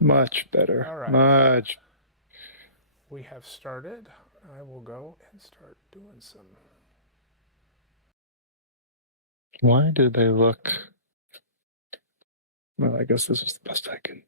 Much better. All right. Much. We have started. I will go and start doing some. Why did they look? Well, I guess this is the best I can.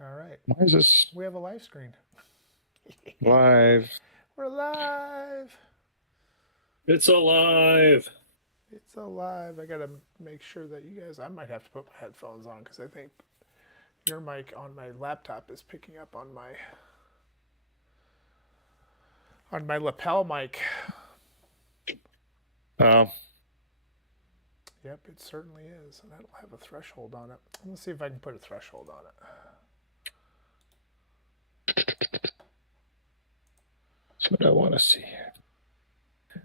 All right. Why is this We have a live screen. live? We're live. It's alive. It's alive. I gotta make sure that you guys. I might have to put my headphones on because I think your mic on my laptop is picking up on my lapel mic. Oh, Yep, it certainly is, and that'll have a threshold on it. Let's see if I can put a threshold on it. that's what I want to see.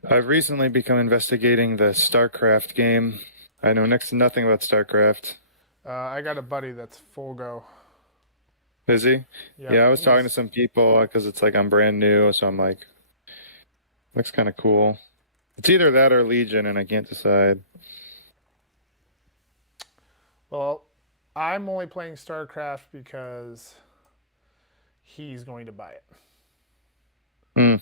I've recently become investigating the StarCraft game. I know next to nothing about StarCraft. I got a buddy that's full go. Is he? Yep, Yeah, I was talking to he's some people because it's like I'm brand new, so I'm like, looks kind of cool. It's either that or Legion, and I can't decide. well. I'm only playing StarCraft because he's going to buy it. Hmm.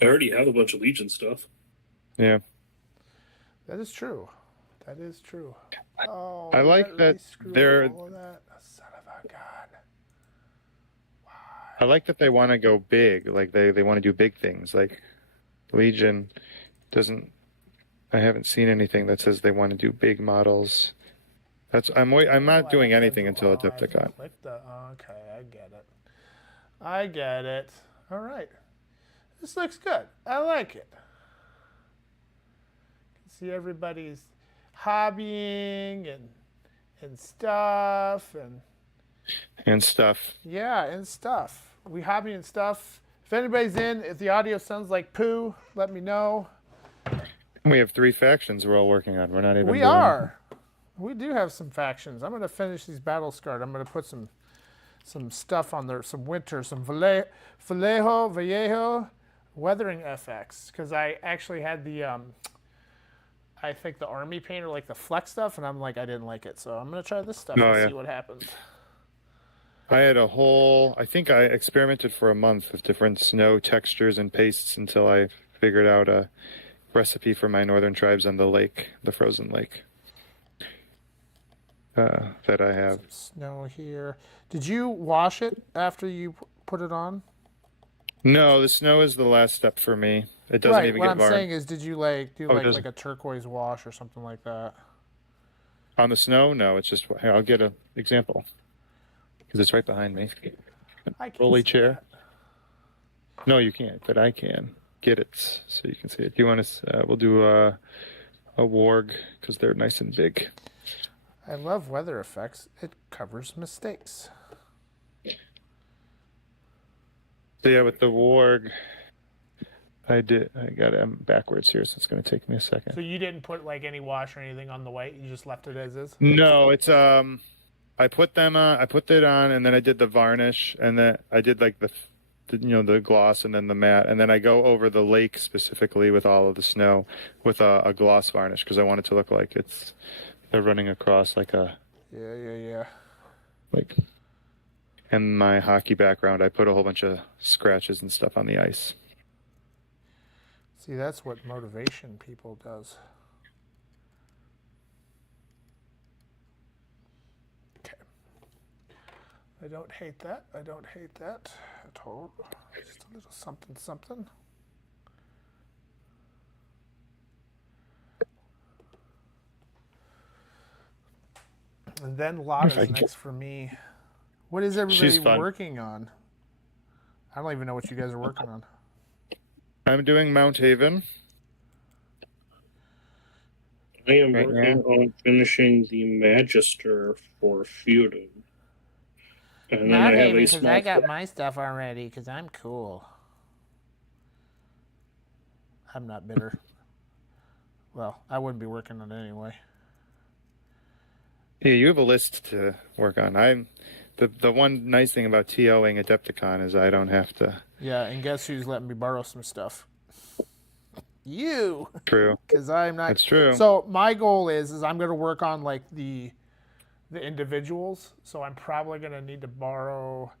I already have a bunch of Legion stuff. Yeah. That is true. That is true. Oh, I did that like that really screw up they're all of that? Son of a god. I Why? like that they want to go big. Like they want to do big things. Like Legion doesn't I haven't seen anything that says they want to do big models. I'm Oh, not I doing have to have anything the. until Oh, I have to Adepticon. click the. Okay, I get it. I get it. All right. This looks good. I like it. See everybody's hobbying and stuff And stuff. yeah, and stuff. We hobby and stuff. If anybody's in, if the audio sounds like poo, let me know. We have 3 factions we're all working on. We're not even. We doing- are. We do have some factions. I'm gonna finish these battle scarred. I'm gonna put some stuff on there, some winter, some Vallejo, weathering FX, because I actually had the I think the army painter, like the flex stuff, and I'm like, I didn't like it, so I'm gonna try this stuff and see what happens. I had I think I experimented for a month with different snow textures and pastes until I figured out a recipe for my northern tribes on the lake, the frozen lake, that I have. Some snow here. Did you wash it after you put it on? No, the snow is the last step for me. It doesn't even What get I'm varnished. saying is, did you do it doesn't. like a turquoise wash or something like that? On the snow? No, it's just, here, I'll get an example. Because it's right behind me. I can Rolly see chair. that. No, you can't, but I can get it so you can see it. Do you want to? We'll do a warg because they're nice and big. I love weather effects. It covers mistakes. So yeah, with the warg, I got it. I'm backwards here, so it's going to take me a second. So you didn't put like any wash or anything on the white. You just left it as is. No, it's I put them on. I put it on, and then I did the varnish, and then I did like the the gloss, and then the matte, and then I go over the lake specifically with all of the snow with a gloss varnish because I want it to look like they're running across like a Yeah. like. And my hockey background, I put a whole bunch of scratches and stuff on the ice. See, that's what motivation people does. Okay. I don't hate that. I don't hate that at all. Just a little something. And then Lotta's next for me. What is everybody working on? I don't even know what you guys are working on. I'm doing Mount Haven. I am working on finishing the Magister for feuding. And then I have a small. I got my stuff already because I'm cool. I'm not bitter. Well, I wouldn't be working on it anyway. Yeah, you have a list to work on. The one nice thing about TOing Adepticon is I don't have to. Yeah, and guess who's letting me borrow some stuff? You. True. Because I'm not. That's true. So my goal is I'm going to work on like the individuals. So I'm probably going to need to borrow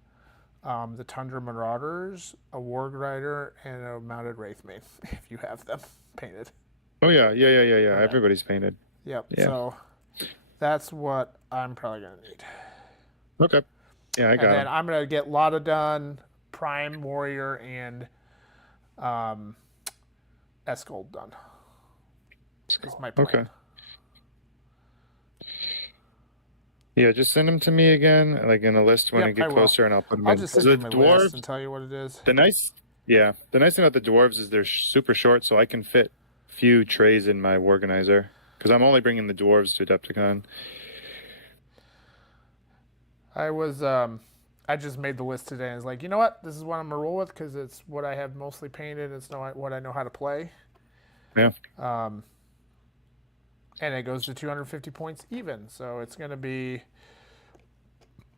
the Tundra Marauders, a Warg Rider, and a Mounted Wraithmane if you have them painted. Oh yeah. Everybody's painted. Yep. Yeah. So that's what I'm probably going to need. Okay. Yeah, I got it. And then I'm going to get Lotta done, Prime Warrior, and Escold done. That's my plan. Okay. Yeah, just send them to me again, like in a list when I get closer, and I'll put them in. I'll just send you my list and tell you what it is. The nice thing about the dwarves is they're super short, so I can fit few trays in my organizer because I'm only bringing the dwarves to Adepticon. I just made the list today and was like, you know what? This is what I'm going to roll with because it's what I have mostly painted. It's what I know how to play. Yeah. And it goes to 250 points even. So it's going to be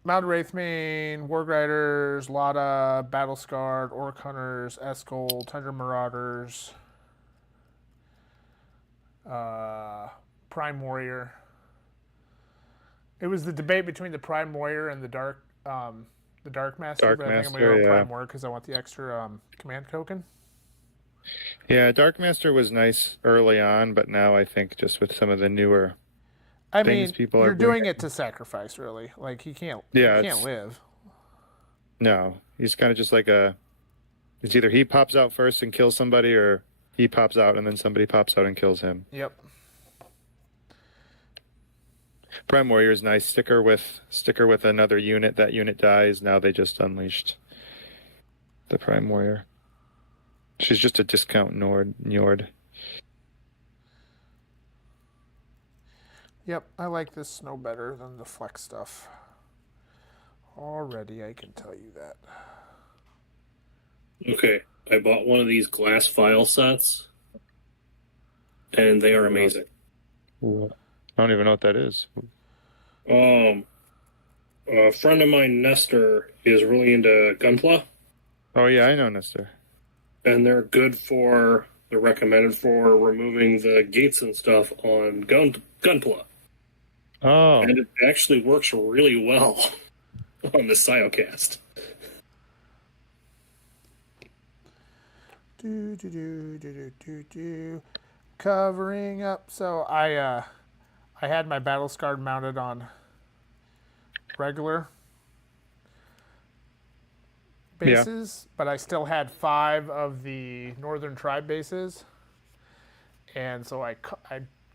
Mounted Wraithmane, Warg Riders, Lotta, Battle Scarred, Orc Hunters, Escol, Tundra Marauders, Prime Warrior. It was the debate between the Prime Warrior and the Dark Master. But I think I'm going to go Prime Warrior because I want the extra command token. Yeah, Dark Master was nice early on, but now I think just with some of the newer things people you're are doing it to sacrifice, really. Like he can't live. No, he's kind of just like it's either he pops out first and kills somebody, or he pops out and then somebody pops out and kills him. Yep. Prime Warrior is nice. Sticker with another unit. That unit dies. Now they just unleashed the Prime Warrior. She's just a discount Njord. Yep, I like this snow better than the flex stuff. Already, I can tell you that. Okay, I bought one of these glass file sets, and they are amazing. I don't even know what that is. A friend of mine, Nestor, is really into Gunpla, Oh yeah, I know, Nestor. and they're recommended for removing the gates and stuff on Gunpla. Oh, And it actually works really well on the Siocast. Covering up. So I had my battle scarred mounted on regular yeah. bases, but I still had 5 of the Northern Tribe bases, and so I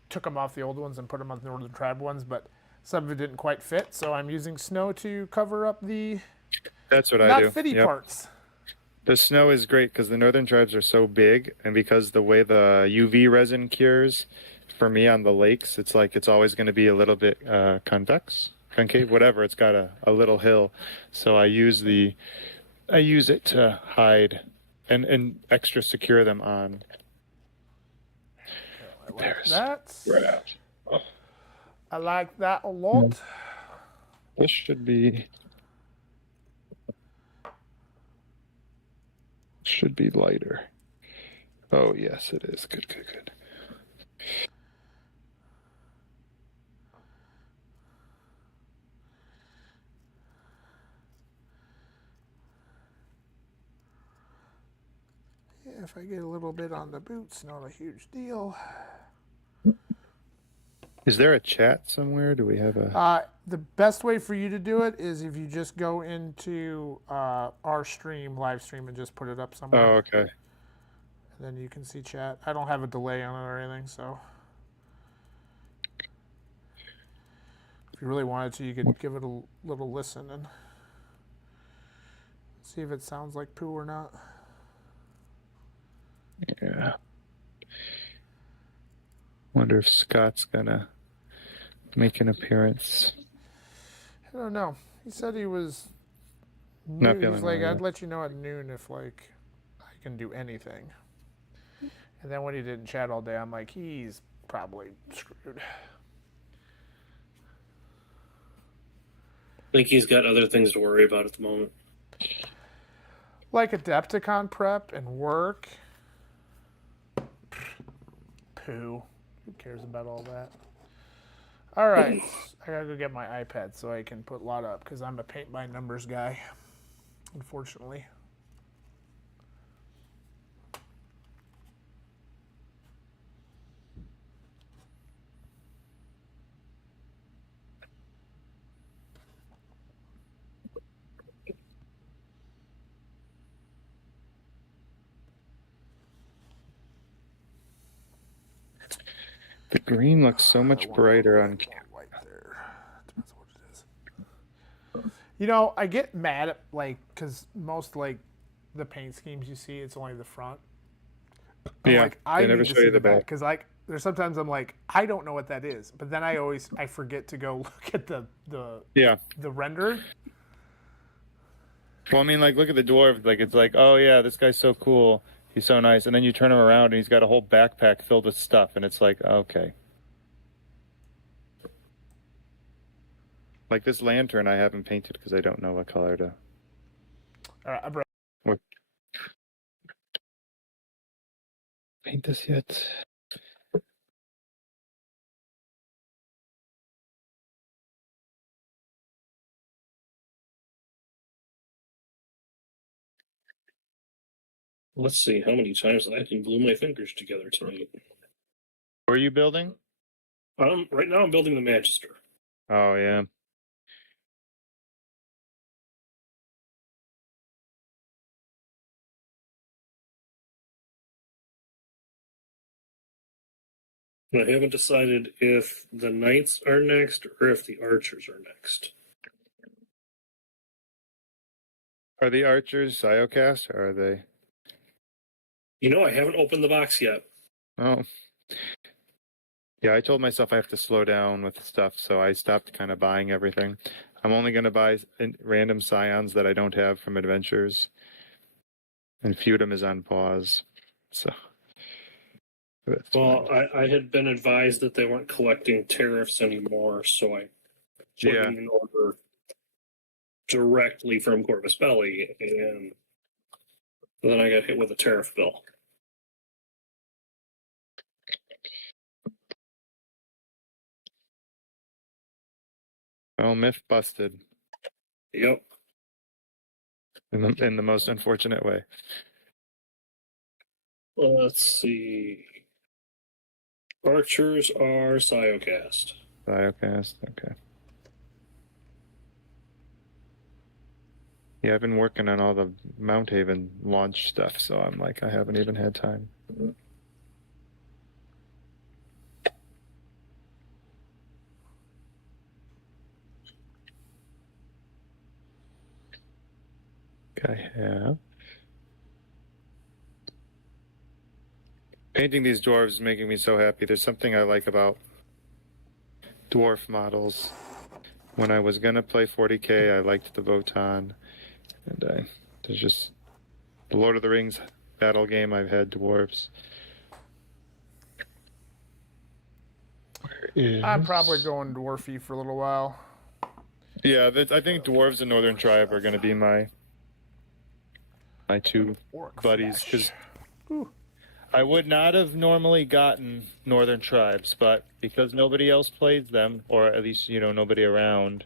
took them off the old ones and put them on the Northern Tribe ones, but some of it didn't quite fit, so I'm using snow to cover up the That's what I not do. fitty Yep. parts. The snow is great because the northern tribes are so big, and because the way the UV resin cures, for me on the lakes, it's like it's always going to be a little bit concave, whatever. It's got a little hill, so I use it to hide and extra secure them on. I like There's that. right out. Oh, I like that a lot. this should be lighter. Oh yes, it is. Good, good, good. Yeah, if I get a little bit on the boots, not a huge deal. Is there a chat somewhere? Do we have a? The best way for you to do it is if you just go into our live stream, and just put it up somewhere. Oh, okay. And then you can see chat. I don't have a delay on it or anything, so if you really wanted to, you could give it a little listen and see if it sounds like poo or not. Yeah. Wonder if Scott's gonna make an appearance. I don't know. He said he was Not new. feeling He's like, well, I'd yeah. let you know at noon if like I can do anything. And then when he didn't chat all day, I'm like, he's probably screwed. I think he's got other things to worry about at the moment. Like Adepticon prep and work. Poo. Who cares about all that? All right. I gotta go get my iPad so I can put lot up because I'm a paint by numbers guy, unfortunately. The green looks so much brighter on camera. White there. Depends what it is. You know, I get mad at because most the paint schemes you see, it's only the front. Yeah, I they never need to show see you the the back back. because there's sometimes I'm like I don't know what that is, but then I forget to go look at Yeah. the render. Well, I mean, like, look at the dwarf. Like, it's like, oh yeah, this guy's so cool. He's so nice. And then you turn him around, and he's got a whole backpack filled with stuff, and it's like, okay. Like this lantern, I haven't painted because I don't know what color to. All right, I brought What? Paint this yet? Let's see how many times I can glue my fingers together tonight. What are you building? Right now I'm building the Magister. Oh yeah. I haven't decided if the Knights are next or if the Archers are next. Are the archers Siocast or are they? You know, I haven't opened the box yet. Oh. Yeah, I told myself I have to slow down with stuff, so I stopped kind of buying everything. I'm only going to buy random scions that I don't have from adventures, and Feudum is on pause. So, that's Well, fine. I had been advised that they weren't collecting tariffs anymore, so I put Yeah, in an order directly from Corvus Belli, and then I got hit with a tariff bill. well, myth busted Yep. in the most unfortunate way. Let's see. Archers are Siocast. Biocast, okay. Yeah, I've been working on all the Mount Haven launch stuff, so I'm like, I haven't even had time. I have. Painting these dwarves is making me so happy. There's something I like about dwarf models. When I was gonna play 40k, I liked the Votan, and there's just the Lord of the Rings battle game. I've had dwarves. Where is... I'm probably going dwarfy for a little while. Yeah, I think dwarves and Northern Tribe are gonna be my two Orc buddies, flesh. because I would not have normally gotten Northern Tribes, but because nobody else plays them, or at least nobody around,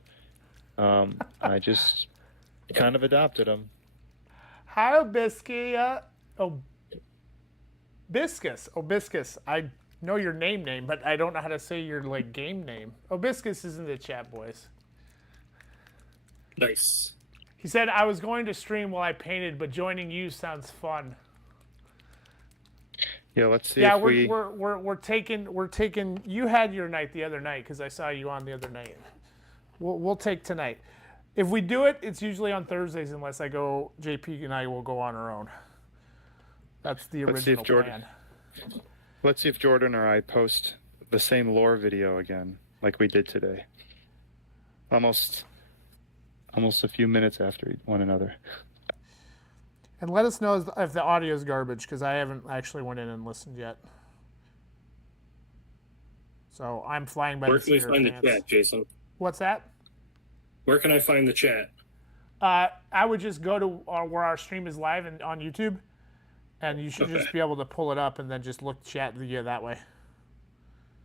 I just kind of adopted them. Hi, Obiskia. Obiscus. I know your name, but I don't know how to say your game name. Obiscus is in the chat, boys. Nice. He said I was going to stream while I painted, but joining you sounds fun. Yeah, let's see Yeah, if we're taking. You had your night the other night because I saw you on the other night. We'll take tonight. If we do it, it's usually on Thursdays unless I go. JP and I will go on our own. That's the original plan. Let's see if Jordan or I post the same lore video again, like we did today. Almost a few minutes after one another. And let us know if the audio is garbage, because I haven't actually went in and listened yet. So I'm flying by Where the can we seat of find the pants. chat, Jason? What's that? Where can I find the chat? I would just go to where our stream is live and on YouTube, and you should just be able to pull it up and then just look chat via that way.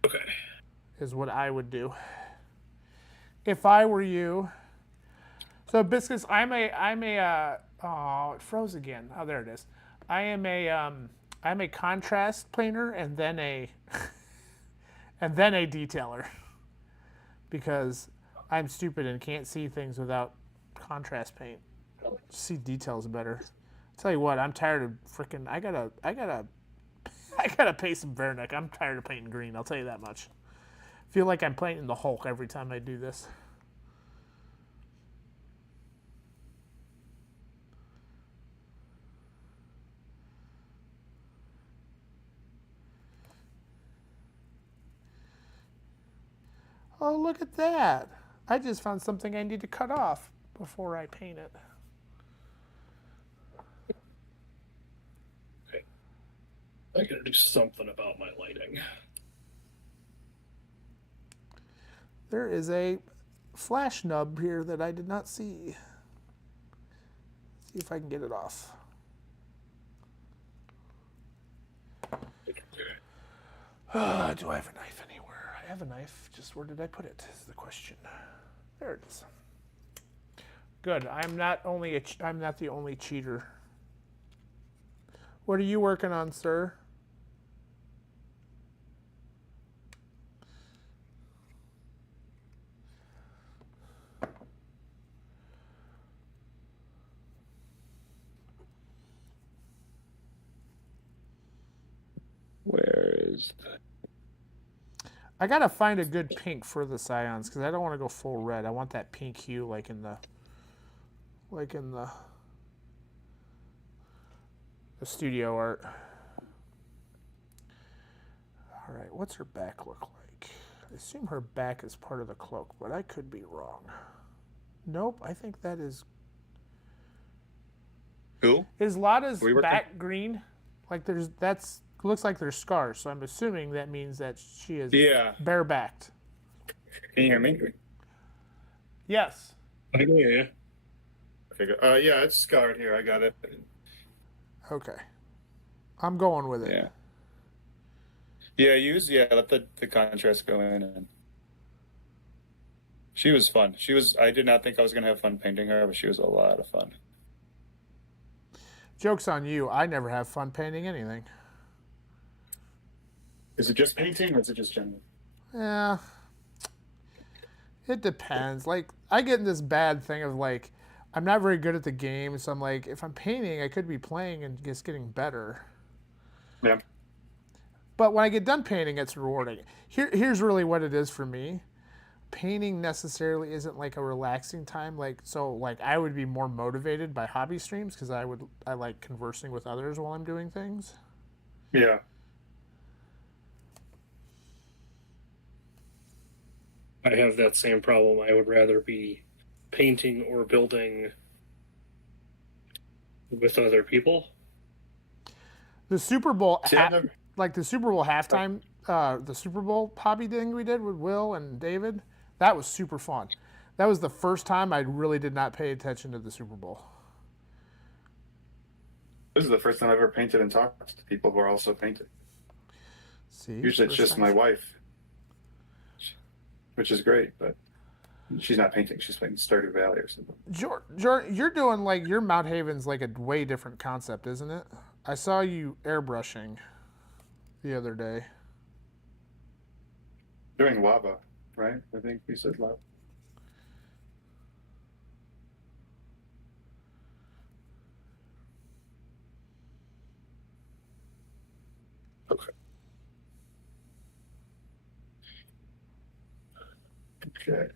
Okay. Is what I would do if I were you. So Biscuits, I'm a oh, it froze again. Oh, there it is. I'm a contrast planer and then a detailer because I'm stupid and can't see things without contrast paint. See details better. Tell you what, I'm tired of freaking. I gotta pay some Vernick. I'm tired of painting green. I'll tell you that much. Feel like I'm painting the Hulk every time I do this. Oh, look at that. I just found something I need to cut off before I paint it. Okay. I gotta do something about my lighting. There is a flash nub here that I did not see. See if I can get it off. Do I have a knife anywhere? I have a knife. Just where did I put it? Is the question. There it is. Good. I'm not the only cheater. What are you working on, sir? Where is the... I gotta find a good pink for the Scions because I don't want to go full red. I want that pink hue like in the studio art. All right, what's her back look like? I assume her back is part of the cloak, but I could be wrong. Nope, I think that is. Who? Is Lada's Were you working? back green? Like that's looks like there's scars, so I'm assuming that means that she is barebacked. Can you hear me? Yes. I can hear you. Okay, good. Yeah, it's scarred here. I got it. Okay. I'm going with it. Yeah. Let the contrast go in, and she was fun. I did not think I was gonna have fun painting her, but she was a lot of fun. Joke's on you. I never have fun painting anything. Is it just painting or is it just general? Yeah. It depends. Like, I get in this bad thing of like, I'm not very good at the game, so I'm like, if I'm painting, I could be playing and just getting better. Yeah. But when I get done painting, it's rewarding. Here's really what it is for me. Painting necessarily isn't like a relaxing time. Like, I would be more motivated by hobby streams because I like conversing with others while I'm doing things. Yeah. I have that same problem. I would rather be painting or building with other people. The Super Bowl, the Super Bowl halftime, the Super Bowl hobby thing we did with Will and David, that was super fun. That was the first time I really did not pay attention to the Super Bowl. This is the first time I've ever painted and talked to people who are also painting. See, usually it's just my wife, which is great, but she's not painting. She's playing Stardew Valley or something. Jordan, you're doing like your Mount Haven's like a way different concept, isn't it? I saw you airbrushing the other day. Doing lava, right? I think we said lava. Okay. Okay.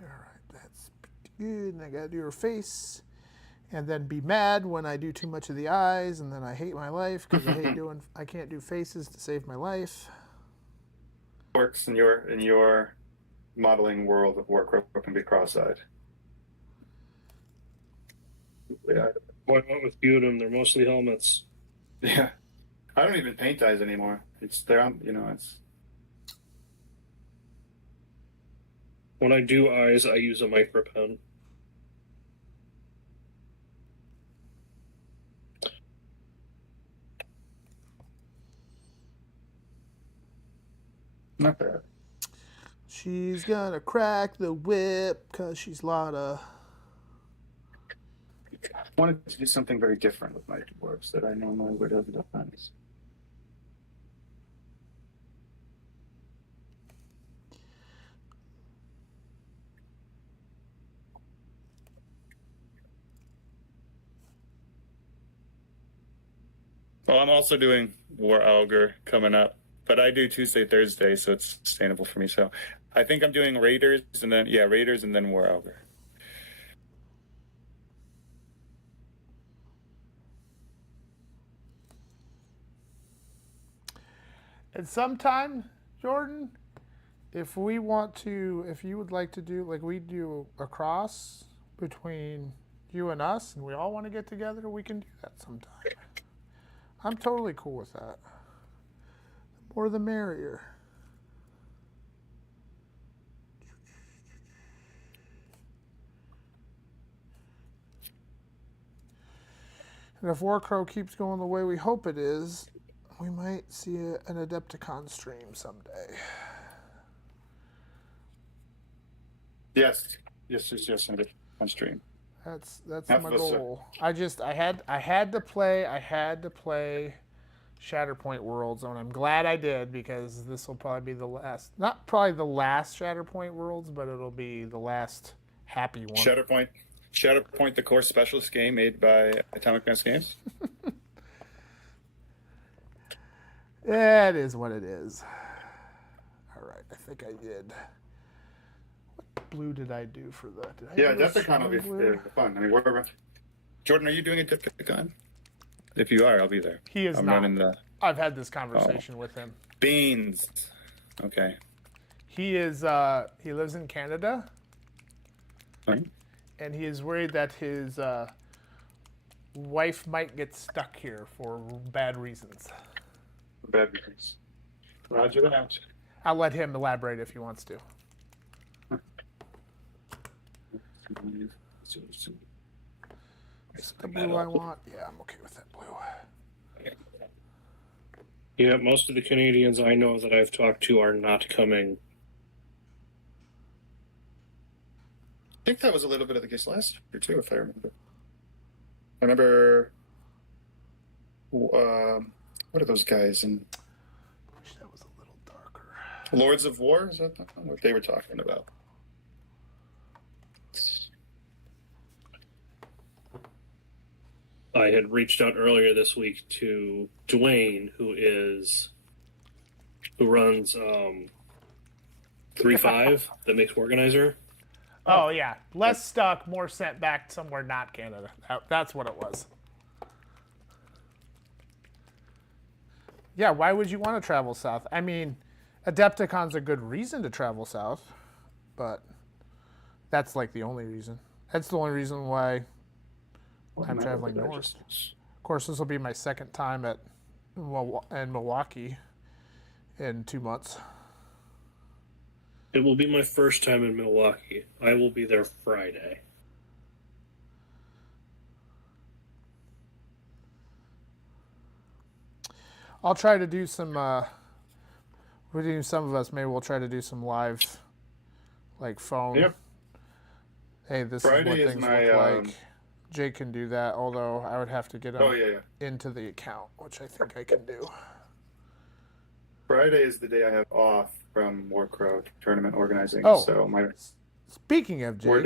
All right, that's pretty good. And I gotta do her face, and then be mad when I do too much of the eyes, and then I hate my life because I can't do faces to save my life. Works in your modeling world of Warcraft can be cross-eyed. Yeah. Why not with Feudum? They're mostly helmets. Yeah. I don't even paint eyes anymore. It's When I do eyes, I use a micro pen. not bad. She's gonna crack the whip because she's Lotta. I wanted to do something very different with my dwarves that I normally would have done. Well, I'm also doing War Augur coming up, but I do Tuesday, Thursday, so it's sustainable for me. So I think I'm doing Raiders and then War Augur. And sometime, Jordan, if you would like to do, like we do a cross between you and us, and we all want to get together, we can do that sometime. I'm totally cool with that. The more the merrier. And if Warcrow keeps going the way we hope it is, we might see an Adepticon stream someday. Yes, on stream. That's my goal. I had to play Shatterpoint Worlds, and I'm glad I did because this will probably be the last. Not probably the last Shatterpoint Worlds, but it'll be the last happy one. Shatterpoint, the core specialist game made by Atomic Mass Games. It is what it is. All right, I think I did. What blue did I do for that? Adepticon will be fun. I mean, Jordan, are you doing a Adepticon? If you are, I'll be there. He is I'm not. running the. I've had this conversation with him. Beans. Okay. He is he lives in Canada, Right. and he is worried that his wife might get stuck here for bad reasons. Bad reasons. Roger that. I'll let him elaborate if he wants to. Is it the blue I want? Yeah, I'm okay with that blue. Yeah, most of the Canadians I know that I've talked to are not coming. I think that was a little bit of the case last year too, if I remember. I remember. What are those guys in I wish that was a little darker. Lords of War? Is that what they were talking about? I had reached out earlier this week to Dwayne, who runs 3.5, that makes Organizer. Oh yeah, less stuck, more sent back somewhere not Canada. That's what it was. Yeah, why would you want to travel south? I mean, Adepticon's a good reason to travel south, but that's like the only reason. That's the only reason why I'm traveling north. Of course, this will be my second time in Milwaukee in 2 months. It will be my first time in Milwaukee. I will be there Friday. I'll try to do some. Some of us maybe we'll try to do some live, like phone. Yep. Hey, this Friday is is what things my, look like. Jake can do that, although I would have to get into the account, which I think I can do. Friday is the day I have off from Warcrow tournament organizing. Oh. So Speaking of Jake,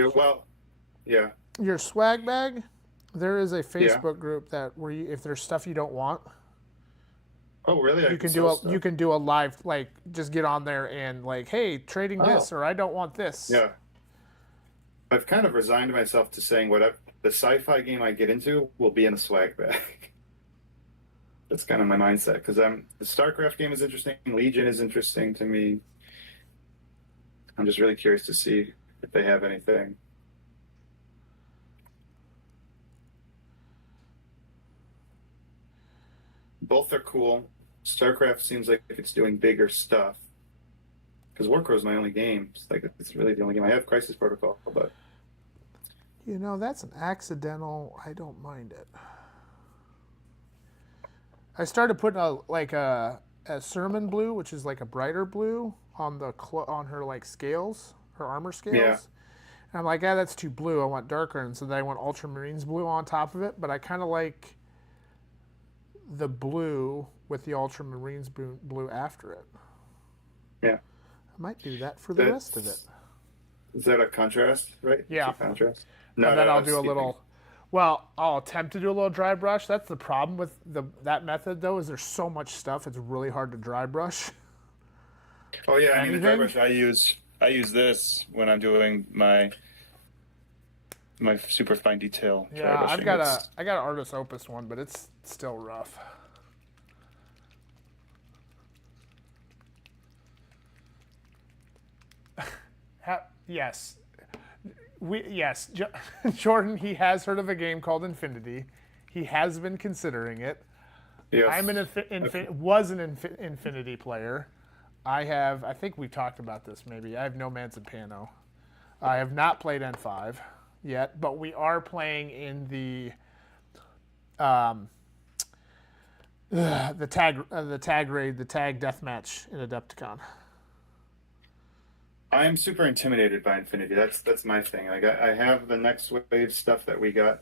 yeah. Your swag bag. There is a Facebook group that where if there's stuff you don't want, Oh, really? you can do a live, like, just get on there and like, hey, trading this, or I don't want this. Yeah. I've kind of resigned myself to saying whatever the sci-fi game I get into will be in a swag bag. That's kind of my mindset, because the StarCraft game is interesting. Legion is interesting to me. I'm just really curious to see if they have anything. Both are cool. StarCraft seems like it's doing bigger stuff. Because Warcrow is my only game. It's really the only game. I have Crisis Protocol, but that's an accidental. I don't mind it. I started putting a Sermon blue, which is like a brighter blue, on her like scales, her armor scales. Yeah. And I'm like, that's too blue. I want darker, and so then I went Ultramarines blue on top of it. But I kind of like the blue with the Ultramarines blue after it. Yeah. I might do that for the rest of it. Is that a contrast, right? Yeah. It's a contrast. No, and then I'll do a little. Well, I'll attempt to do a little dry brush. That's the problem with that method, though, is there's so much stuff. It's really hard to dry brush. Oh yeah, I mean the dry brush I use this when I'm doing my super fine detail. Yeah, I got an Artis Opus one, but it's still rough. Yes. Jordan, he has heard of a game called Infinity. He has been considering it. Yes. I'm was an Infinity player. I think we've talked about this maybe. I have Nomads and Pano. I have not played N5 yet, but we are playing in the tag raid, the tag deathmatch in Adepticon. I'm super intimidated by Infinity. That's my thing. Like I have the next wave stuff that we got,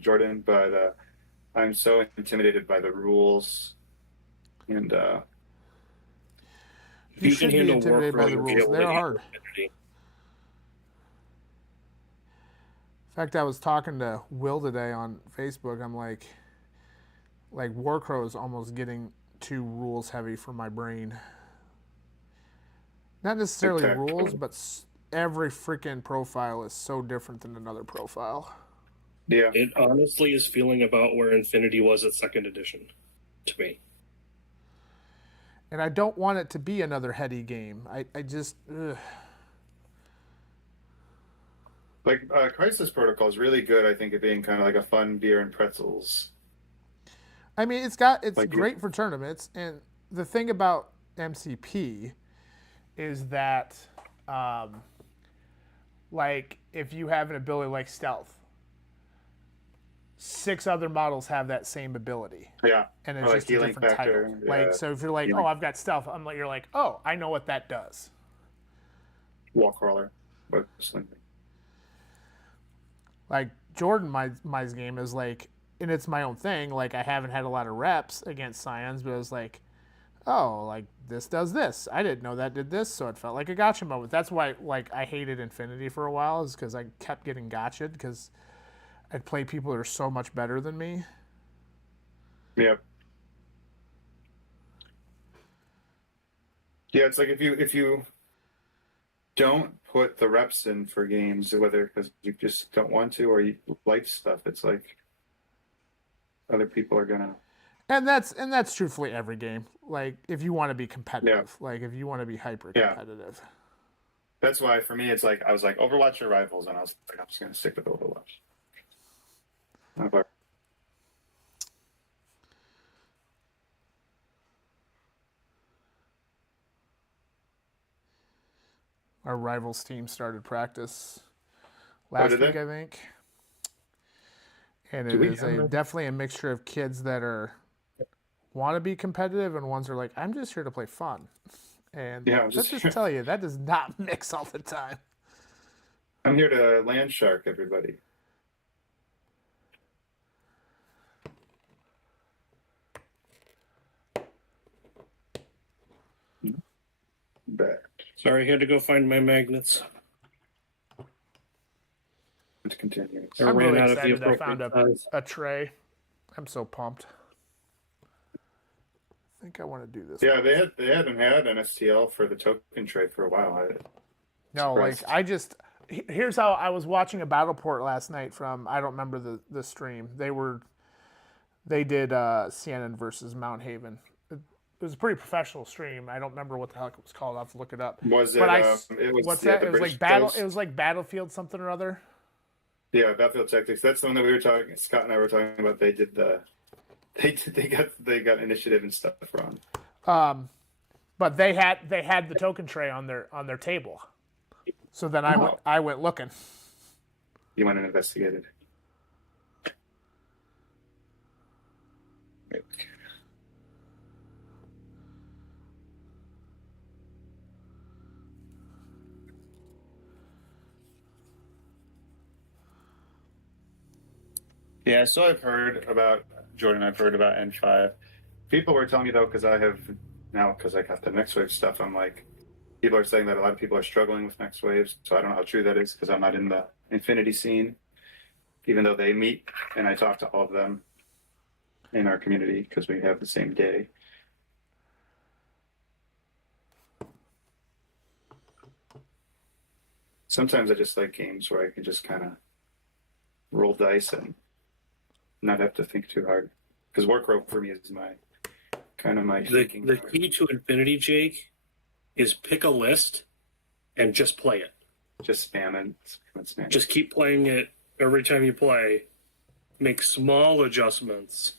Jordan, but I'm so intimidated by the rules, and you should be intimidated by the rules. They're hard. In fact, I was talking to Will today on Facebook. I'm like Warcrow is almost getting too rules heavy for my brain. Not necessarily rules, but every freaking profile is so different than another profile. Yeah. It honestly is feeling about where Infinity was at 2nd edition, to me. and I don't want it to be another heady game. I just Like Crisis Protocol is really good, I think, at being kind of like a fun beer and pretzels. I mean, it's Like great for tournaments, and the thing about MCP is that, like, if you have an ability like Stealth, 6 other models have that same ability, yeah, and or it's like just a healing different factor. title. Yeah, Like, so if you're like, healing oh, I've got Stealth, you're like, oh, I know what that does. wall crawler. Like Jordan, my game is like, and it's my own thing. Like I haven't had a lot of reps against Scions, but it was like, oh, like this does this. I didn't know that did this, so it felt like a gotcha moment. That's why like I hated Infinity for a while, is because I kept getting gotcha'd because I'd play people that are so much better than me. Yeah. Yeah, it's like if you don't put the reps in for games, whether because you just don't want to or you like stuff, it's like other people are gonna. And that's truthfully every game. Like if you want to be competitive, Yeah. like if you want to be hyper Yeah. competitive. That's why for me it's like I was like Overwatch or Rivals, and I was like I'm just gonna stick with Overwatch. Okay. Our Rivals team started practice Oh, last did week, they? I think. And Do it we is have that? definitely a mixture of kids that are want to be competitive and ones are like, I'm just here to play fun. And Yeah, let's just tell you, that does not mix all the time. I'm here to land shark everybody. Back. Sorry, I had to go find my magnets. Let's continue. I I'm ran really out of the excited I found appropriate size. a tray. I'm so pumped. I think I want to do this. Yeah, they hadn't had an STL for the token tray for a while. No, like surprised. I just here's how I was watching a battle port last night from I don't remember the stream. They did Sienna versus Mount Haven. It was a pretty professional stream. I don't remember what the hell it was called. I'll have to look it up. Was it? But It was what's yeah, that? the It was British like battle. guys? It was like Battlefield something or other. Yeah, Battlefield Tactics. That's the one that we were talking. Scott and I were talking about. They did they got initiative and stuff wrong. But they had the token tray on their table. So then I went looking. You went and investigated. Yeah, so I've heard about Jordan. I've heard about N5. People were telling me though, because I got the next wave stuff. I'm like, people are saying that a lot of people are struggling with next waves. So I don't know how true that is because I'm not in the Infinity scene, even though they meet and I talk to all of them in our community because we have the same day. Sometimes I just like games where I can just kind of roll dice and not have to think too hard. Because Warcraft for me is my thinking. The key to Infinity, Jake, is pick a list and just play it. Just spam it. Just keep playing it every time you play. Make small adjustments.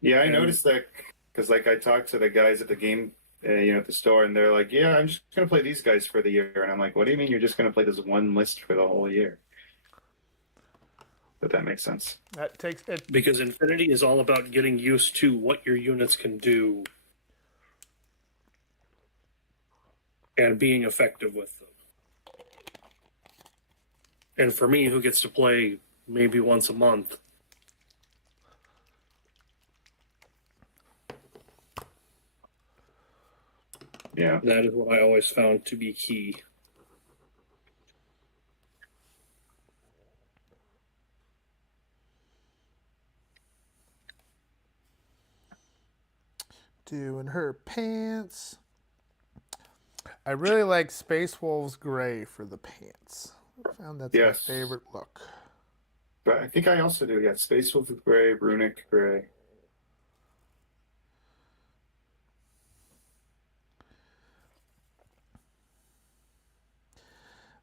Yeah, I noticed that because like I talked to the guys at the game, at the store, and they're like, "Yeah, I'm just gonna play these guys for the year," and I'm like, "What do you mean you're just gonna play this one list for the whole year?" But that makes sense. That takes it Because Infinity is all about getting used to what your units can do and being effective with them. And for me, who gets to play maybe once a month, Yeah. that is what I always found to be key. doing her pants. I really like Space Wolves Gray for the pants. I found that's Yes. my favorite look. But I think I also do. Yeah, Space Wolf Gray, Runic Gray.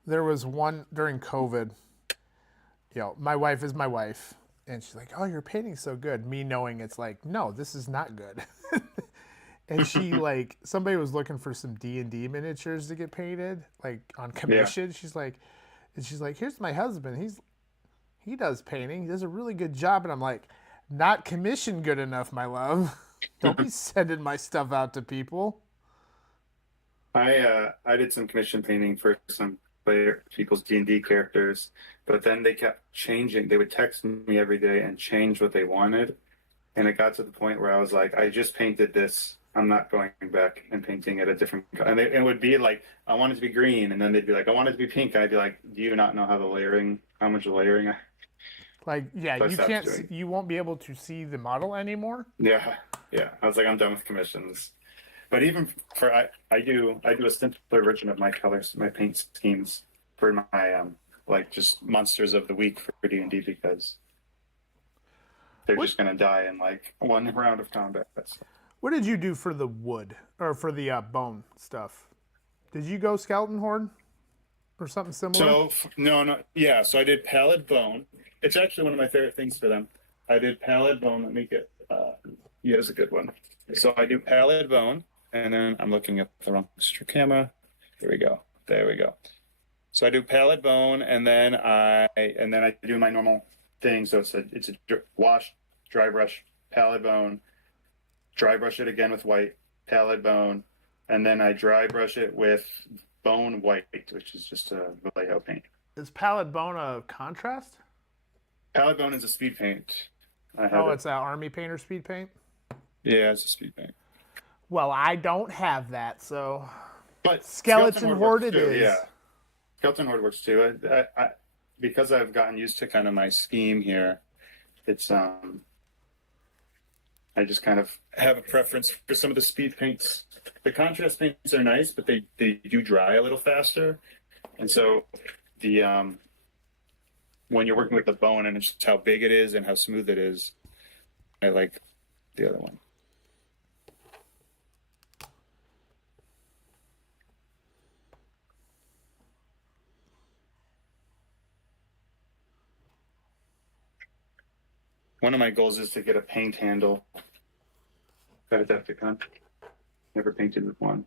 There was one during COVID. My wife is my wife, and she's like, "Oh, your painting's so good." Me knowing it's like, no, this is not good. And she like somebody was looking for some D&D miniatures to get painted, like on commission. She's like, "Here's my husband. He does painting. He does a really good job." And I'm like, "Not commission good enough, my love. Don't be sending my stuff out to people." I did some commission painting for some people's D&D characters, but then they kept changing. They would text me every day and change what they wanted, and it got to the point where I was like, I just painted this. I'm not going back and painting it a different color. And it would be like, I want it to be green, and then they'd be like, I want it to be pink. I'd be like, do you not know how much layering? Like, yeah, So I you stopped can't, doing. you won't be able to see the model anymore. Yeah, yeah. I was like, I'm done with commissions. But even for I do a simpler version of my colors, my paint schemes for my like just monsters of the week for D&D because they're just gonna die in like one round of combat. What did you do for the wood or for the bone stuff? Did you go skeleton horde or something similar? So no, yeah. So I did pallid bone. It's actually one of my favorite things for them. I did pallid bone. Let me get. Here's a good one. So I do pallid bone, and then I'm looking at the wrong camera. Here we go. There we go. So I do pallid bone, and then I do my normal thing. So it's a wash, dry brush, pallid bone, dry brush it again with white, pallid bone, and then I dry brush it with bone white, which is just a Vallejo paint. Is pallid bone a contrast? Pallid bone is a speed paint. It's an army painter speed paint? Yeah, it's a speed paint. Well, I don't have that, so. But Skeleton Horde it is. Yeah. Skeleton Horde works too. I because I've gotten used to kind of my scheme here, it's I just kind of have a preference for some of the speed paints. The contrast paints are nice, but they do dry a little faster. And so the when you're working with the bone and it's just how big it is and how smooth it is, I like the other one. One of my goals is to get a paint handle at Adepticon. Never painted with one.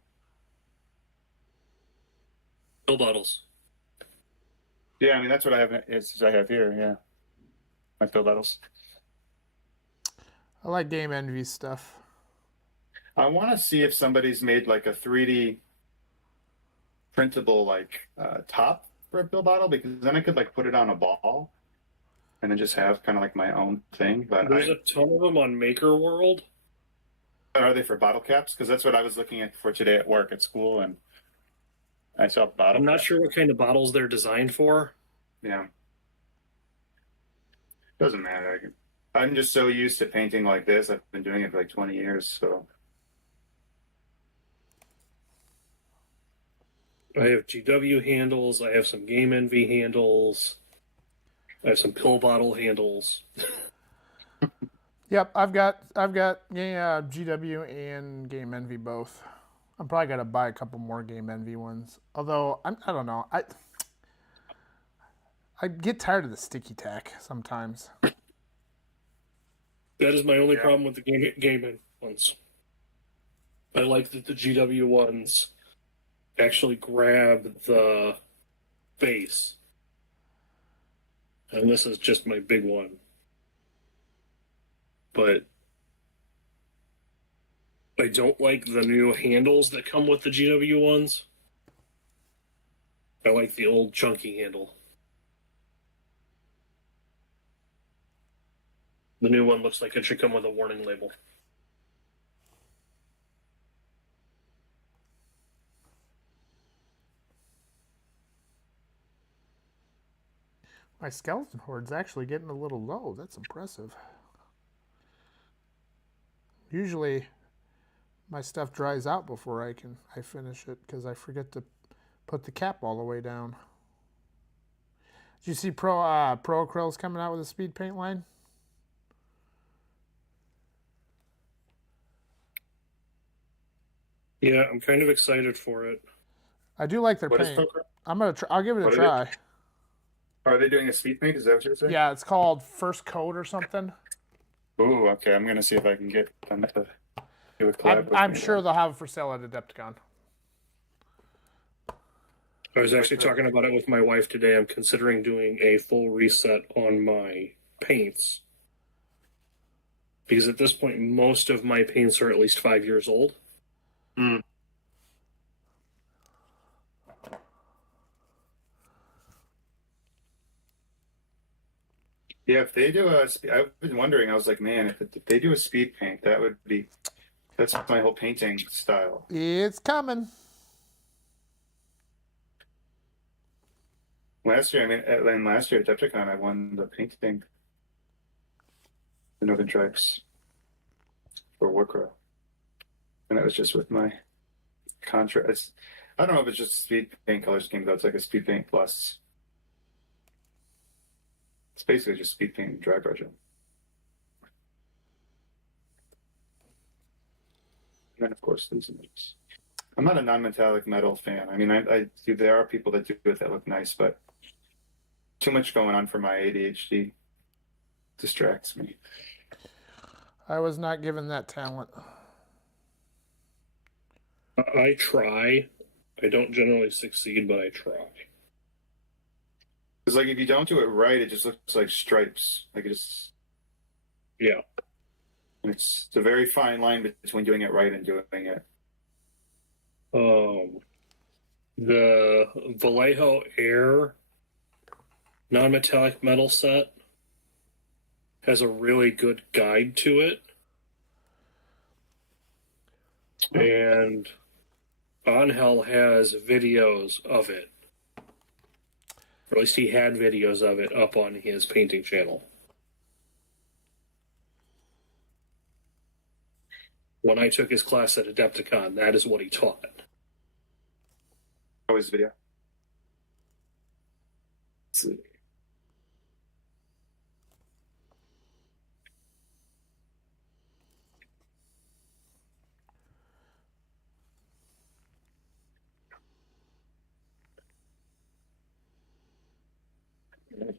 Pill bottles. Yeah, I mean that's what I have here. Yeah, my pill bottles. I like Game Envy stuff. I want to see if somebody's made like a 3D printable like top for a pill bottle because then I could like put it on a ball and then just have kind of like my own thing. But there's a ton of them on Maker World. Are they for bottle caps? Because that's what I was looking at for today at work at school, and I saw bottle. I'm not sure what kind of bottles they're designed for. Yeah, doesn't matter. I'm just so used to painting like this. I've been doing it for like 20 years, so. I have GW handles. I have some Game Envy handles. I have some pill bottle handles. Yep, I've got GW and Game Envy both. I'm probably gonna buy a couple more Game Envy ones. Although I don't know, I get tired of the sticky tack sometimes. That is my only problem with the Game Envy ones. I like that the GW ones actually grab the base. And this is just my big one. But I don't like the new handles that come with the GW ones. I like the old chunky handle. The new one looks like it should come with a warning label. My skeleton horde's actually getting a little low. That's impressive. Usually my stuff dries out before I finish it because I forget to put the cap all the way down. Did you see Pro Acryl's coming out with a speed paint line? Yeah, I'm kind of excited for it. I do like their What is paint. poker? I'll give it a What are try. Are they doing a speed paint? Is that what you're saying? Yeah, it's called First Coat or something. Ooh, okay. I'm gonna see if I can get them to do a collab with I'm me. sure they'll have it for sale at Adepticon. I was actually talking about it with my wife today. I'm considering doing a full reset on my paints. Because at this point, most of my paints are at least 5 years old. Mm. Yeah, if they do I've been wondering. I was like, man, if they do a speed paint, that's my whole painting style. It's coming. Last year, and last year at Adepticon, I won the painting, the Northern Tribes for Warcraft, and that was just with my contrast. I don't know if it's just speed paint color scheme, though. It's like a speed paint plus. It's basically just speed paint and dry brushing. And then, of course, these images. I'm not a non-metallic metal fan. I mean, there are people that do it that look nice, but too much going on for my ADHD distracts me. I was not given that talent. I try. I don't generally succeed, but I try. Because like if you don't do it right, it just looks like stripes. Like Yeah. it's a very fine line between doing it right and doing it. The Vallejo Air non-metallic metal set has a really good guide to it. And Angel has videos of it. Or at least he had videos of it up on his painting channel. When I took his class at Adepticon, that is what he taught. Always video. Let's see.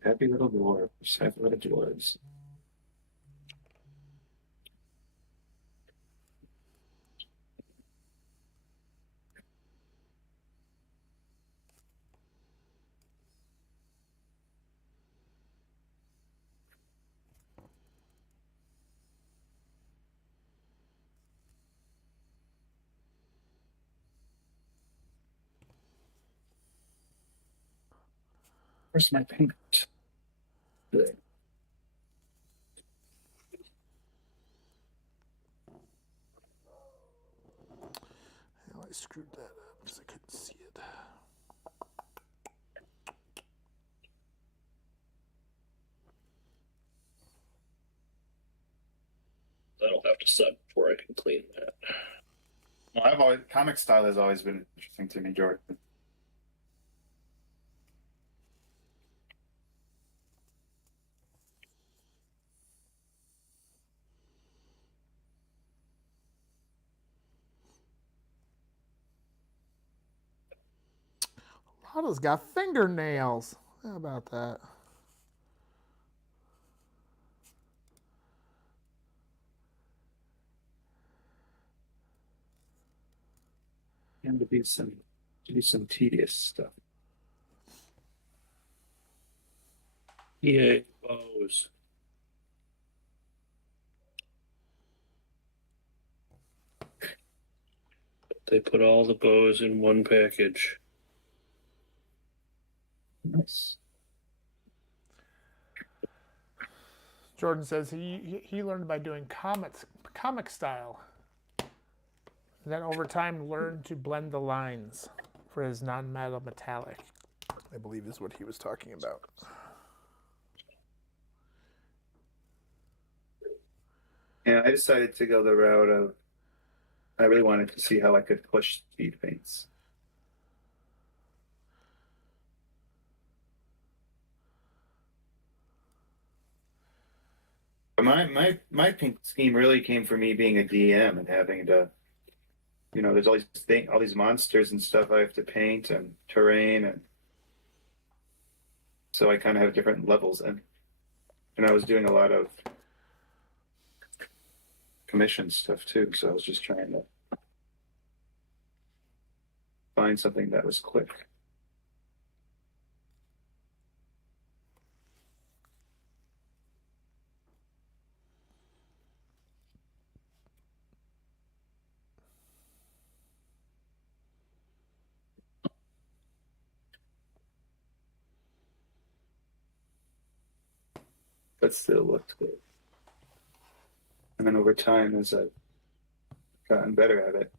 Happy little dwarves. Happy little dwarves. Where's my paint? There. Oh, I screwed that up because I couldn't see it. That'll have to set before I can clean that. Well, comic style has always been interesting to me, Jordan. Lana's got fingernails. How about that? And to be some tedious stuff. Yay, bows. They put all the bows in one package. Nice. Jordan says he learned by doing comic style. Then over time learned to blend the lines for his non-metal metallic. I believe is what he was talking about. Yeah, I decided to go the route of I really wanted to see how I could push speed paints. But my paint scheme really came from me being a DM and having to there's all these monsters and stuff I have to paint and terrain, and so I kind of have different levels. And I was doing a lot of commission stuff too, so I was just trying to find something that was quick. But still looked good. And then over time, as I've gotten better at it,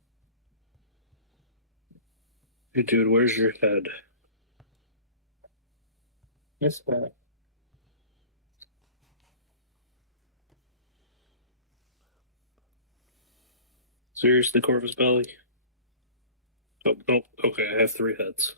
Hey, dude, where's your head? it's bad. Seriously, Corvus Belly? Oh, nope. Okay, I have 3 heads.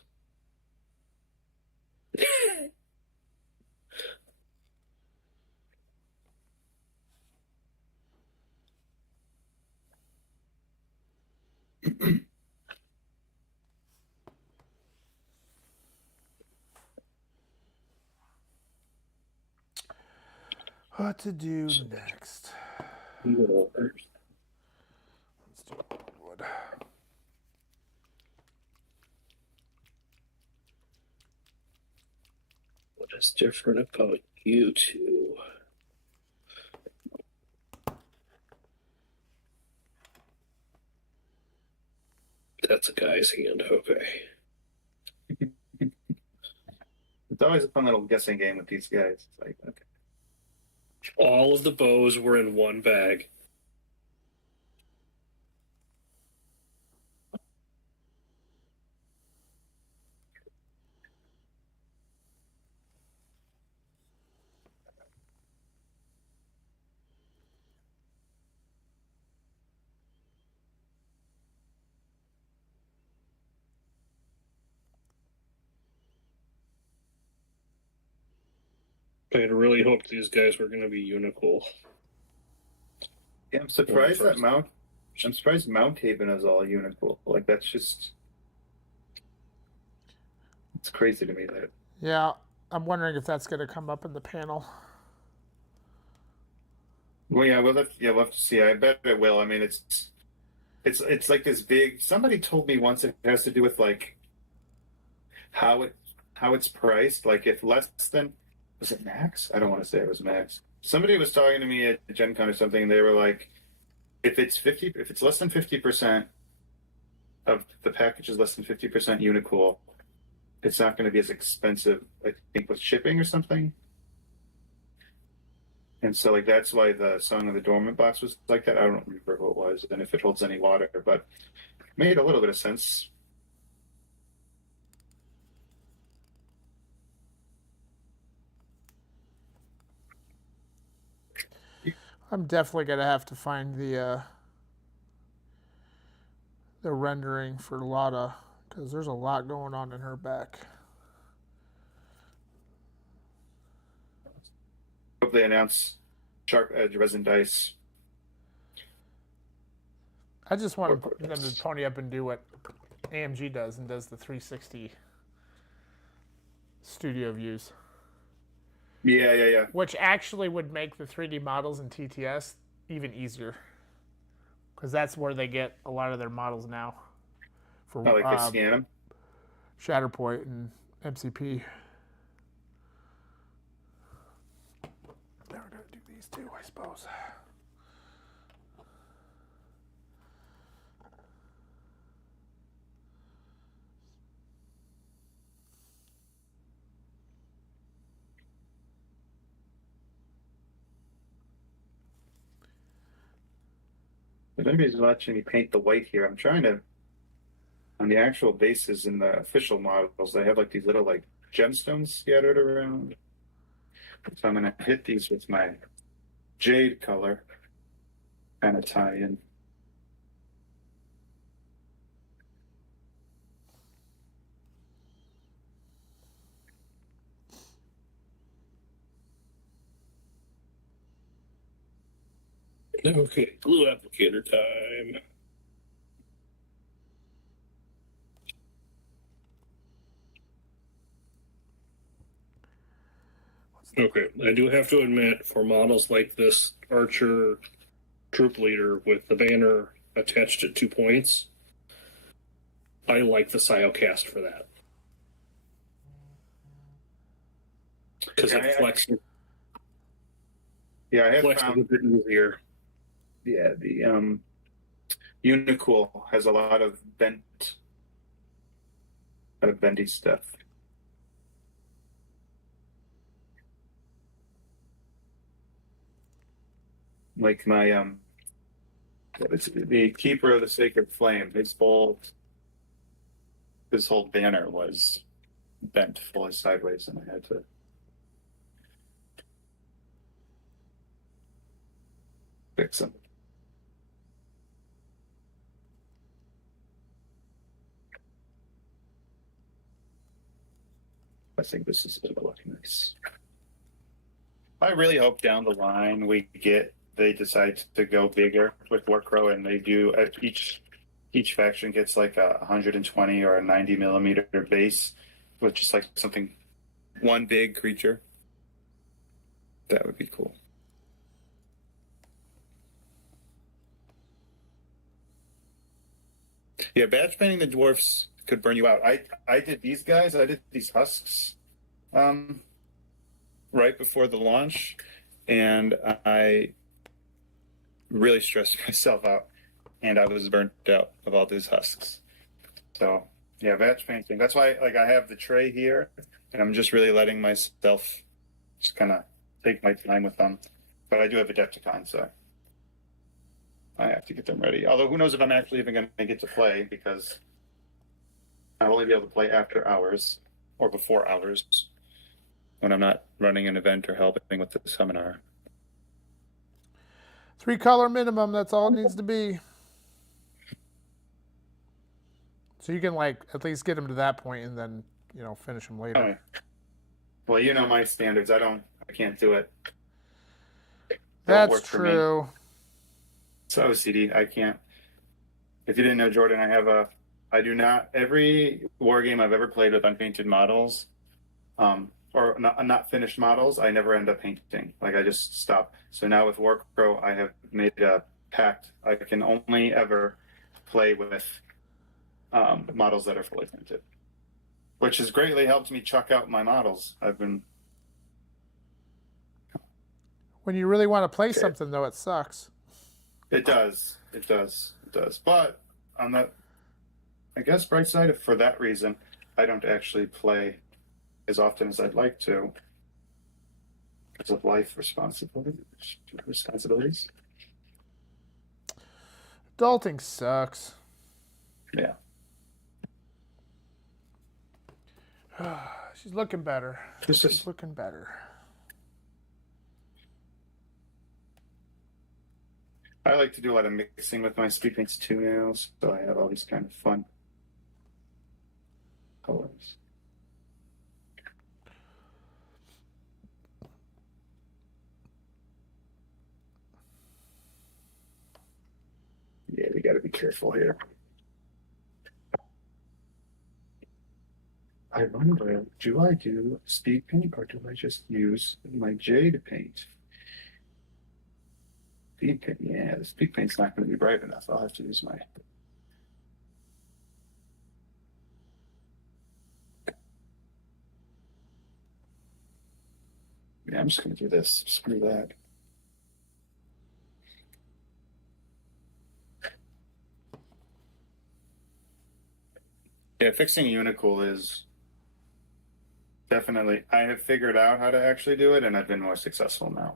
What to do next? Lord. Let's do wood. What is different about you two? That's a guy's hand. Okay. It's always a fun little guessing game with these guys. It's like, okay. All of the bows were in one bag. I had really hoped these guys were going to be Unicool. Yeah, I'm surprised I'm surprised Mount Haven is all Unicool. Like that's just, it's crazy to me that. Yeah, I'm wondering if that's going to come up in the panel. Well, yeah, we'll have to see. I bet it will. I mean, it's like this big. Somebody told me once it has to do with like how it's priced. Like if less than, was it max? I don't want to say it was max. Somebody was talking to me at Gen Con or something, and they were like, if it's less than 50% of the package is less than 50% Unicool, it's not going to be as expensive, I think, with shipping or something. And so, like, that's why the Song of the Dormant box was like that. I don't remember what it was and if it holds any water, but it made a little bit of sense. I'm definitely going to have to find the rendering for Lotta because there's a lot going on in her back. Hope they announce Sharp Edge resin dice. I just want them to pony up and do what AMG does and does the 360 studio views. Yeah. Which actually would make the 3D models in TTS even easier. Because that's where they get a lot of their models now. For Not like they scan them. Shatterpoint and MCP. Now we're going to do these two, I suppose. If anybody's watching me paint the white here, I'm trying to, on the actual bases in the official models, they have like these little like gemstones scattered around. So I'm going to hit these with my jade color, kind of tie in. Okay, glue applicator time. Okay, I do have to admit, for models like this Archer troop leader with the banner attached at 2 points, I like the Siocast for that. Because Yeah, it flexes, I have flexes a found. bit easier. Yeah, the Unicool has a lot of bendy stuff. Like my what is it? The Keeper of the Sacred Flame. His whole banner was bent fully sideways, and I had to fix them. I think this is gonna look nice. I really hope down the line they decide to go bigger with Warcrow, and they do each faction gets like a 120 or a 90 millimeter base with just like one big creature. That would be cool. Yeah, batch painting the dwarfs could burn you out. I did these guys. I did these husks, right before the launch, and I really stressed myself out, and I was burnt out of all these husks. So yeah, batch painting. That's why like I have the tray here, and I'm just really letting myself just kind of take my time with them. But I do have Adepticon, so I have to get them ready. Although who knows if I'm actually even going to get to play, because I'll only be able to play after hours or before hours when I'm not running an event or helping with the seminar. 3 color minimum. That's all it needs to be. So you can like at least get them to that point and then finish them later. Oh, yeah. Well, you know my standards. I can't do it. That's true. It's OCD. I can't. If you didn't know, Jordan, I do not, every war game I've ever played with unpainted models, or not finished models, I never end up painting. Like I just stop. So now with Warcrow, I have made a pact. I can only ever play with models that are fully painted, which has greatly helped me chuck out my models. When you really want to play something, though, it sucks. It does. But on the, I guess, bright side, for that reason, I don't actually play as often as I'd like to because of life responsibilities. Adulting sucks. Yeah. She's looking better. She's looking better. I like to do a lot of mixing with my speed paints too now, so I have all these kind of fun colors. Yeah, we got to be careful here. I wonder, do I do speed paint or do I just use my jade paint? Speed paint, yeah, the speed paint's not going to be bright enough. I'll have to use my. Yeah, I'm just going to do this. Screw that. Yeah, fixing Unicool is definitely. I have figured out how to actually do it, and I've been more successful now.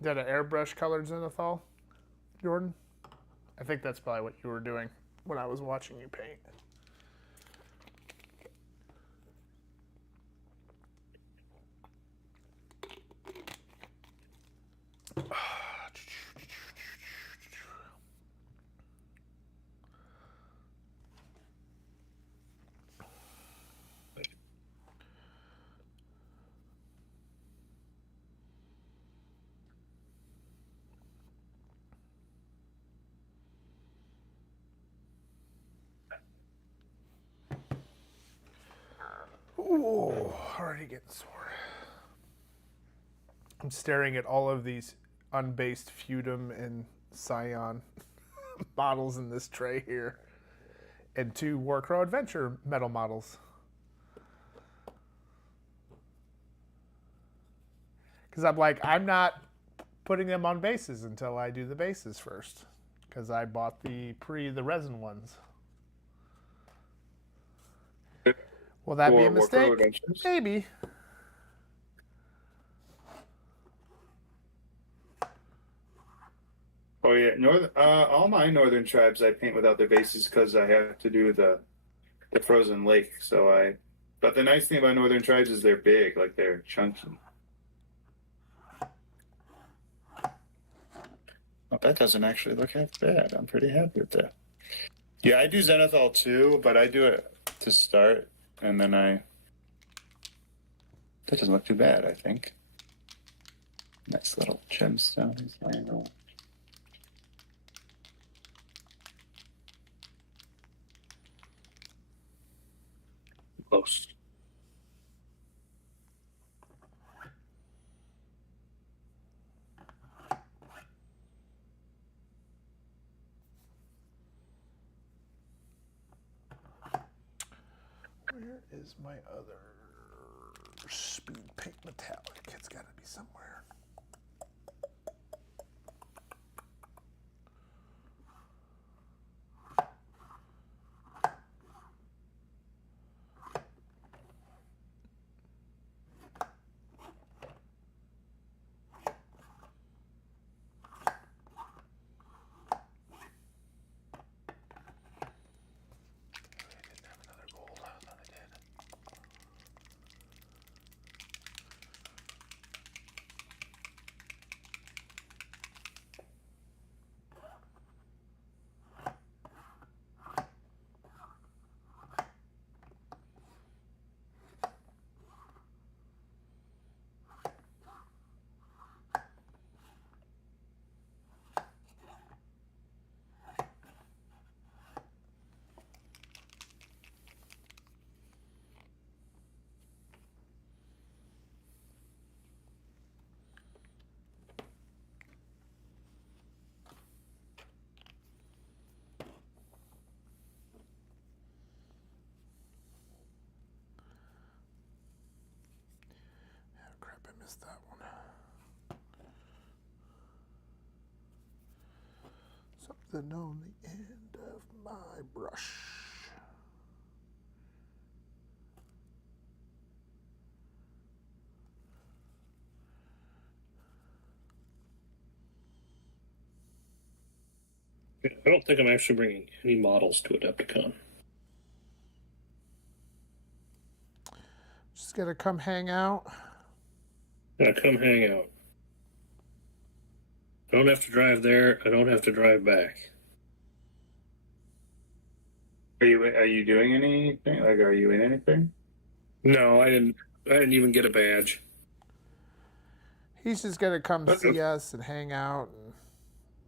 Is that an airbrush colored zenithal, Jordan? I think that's probably what you were doing when I was watching you paint. Ooh, already getting sore. I'm staring at all of these unbased Feudum and Scion models in this tray here, and 2 Warcrow Adventure metal models. Because I'm like, I'm not putting them on bases until I do the bases first. Because I bought the resin ones. Will that be a For Warcrow mistake? Adventures? Maybe. Oh yeah, all my northern tribes I paint without their bases because I have to do the frozen lake. But the nice thing about northern tribes is they're big, like they're chunky. Well, that doesn't actually look half bad. I'm pretty happy with that. Yeah, I do Zenithal too, but I do it to start, and then that doesn't look too bad, I think. Nice little gemstones. I know. Close. Where is my other speed paint metallic? It's got to be somewhere. Crap, I missed that one. Something on the end of my brush. I don't think I'm actually bringing any models to Adepticon. Just gonna come hang out. Yeah, come hang out. I don't have to drive there. I don't have to drive back. Are you doing anything? Like, are you in anything? No, I didn't. I didn't even get a badge. He's just gonna come That's see us and hang out and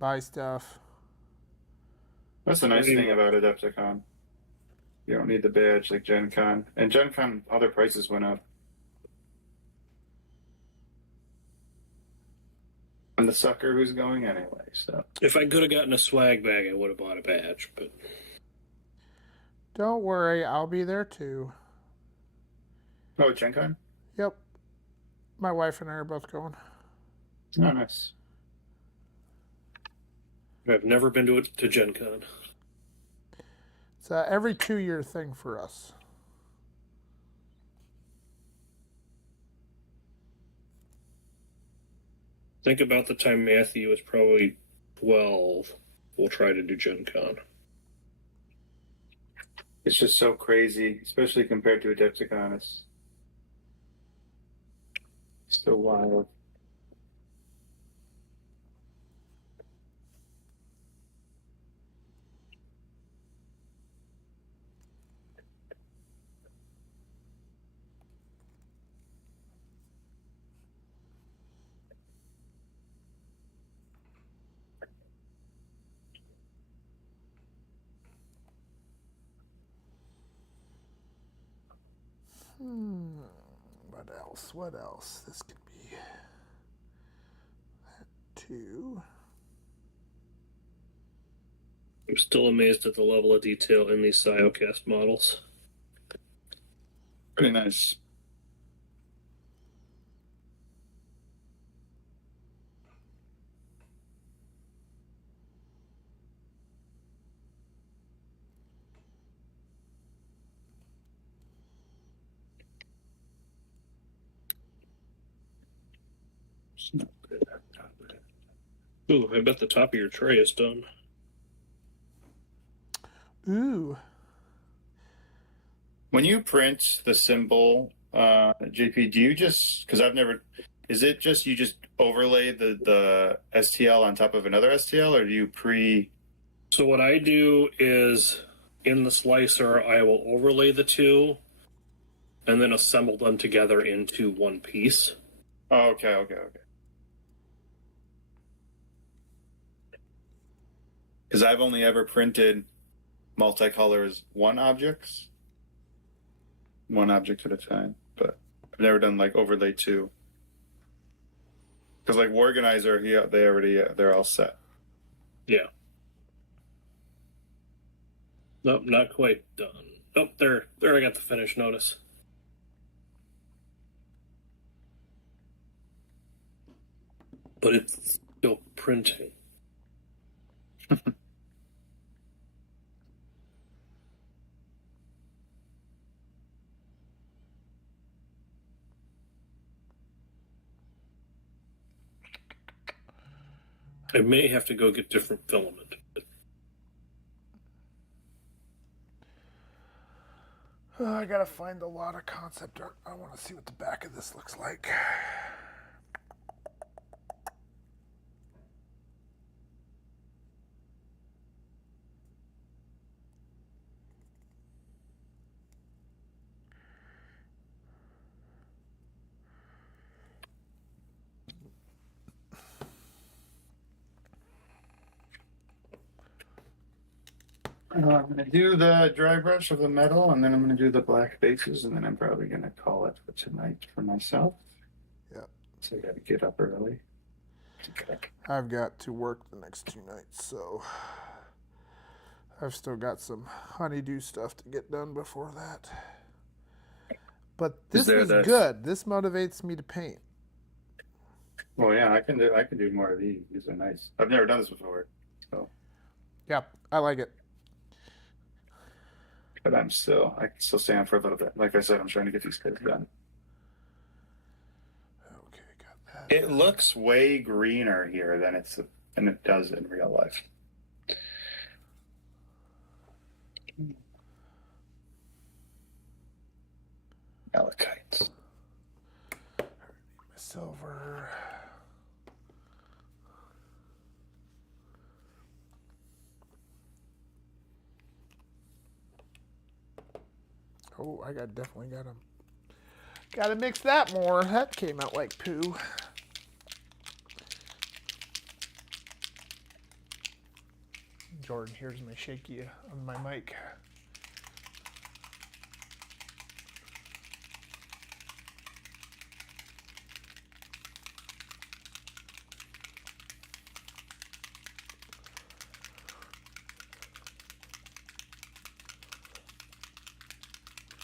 buy stuff. the nice thing about Adepticon. You don't need the badge like Gen Con. And Gen Con, other prices went up. I'm the sucker who's going anyway, so. If I could have gotten a swag bag, I would have bought a badge. But Don't worry, I'll be there too. Oh, Gen Con? Yep. My wife and I are both going. Oh, nice. I've never been to Gen Con. It's every 2-year thing for us. Think about the time Matthew was probably 12. We'll try to do Gen Con. It's just so crazy, especially compared to Adepticon. It's still wild. else? What else? This could be that too. I'm still amazed at the level of detail in these Siocast models. Pretty nice. Ooh, I bet the top of your tray is done. Ooh. When you print the symbol, JP, do you just, because I've never, is it just you just overlay the STL on top of another STL, or do you So what I do is in the slicer, I will overlay the two and then assemble them together into one piece. Oh, okay. Because I've only ever printed multicolors one object at a time, but I've never done like overlay two. Because like Organizer, yeah, they're all set. Yeah. Nope, not quite done. Oh, there I got the finish notice. But it's still printing. I may have to go get different filament. I gotta find a lot of concept art. I want to see what the back of this looks like. I'm going to do the dry brush of the metal, and then I'm going to do the black bases, and then I'm probably going to call it for tonight for myself. Yep. So I got to get up early. Okay. I've got to work the next 2 nights, so I've still got some honeydew stuff to get done before that. But this is good. This motivates me to paint. Well, yeah, I can do more of these. These are nice. I've never done this before, so. Yep, I like it. But I can still stay on for a little bit. Like I said, I'm trying to get these guys done. Okay, got that. It looks way greener here than it does in real life. Malachite. Silver. Oh, I definitely gotta mix that more. That came out like poo. Jordan, here's my shaky on my mic.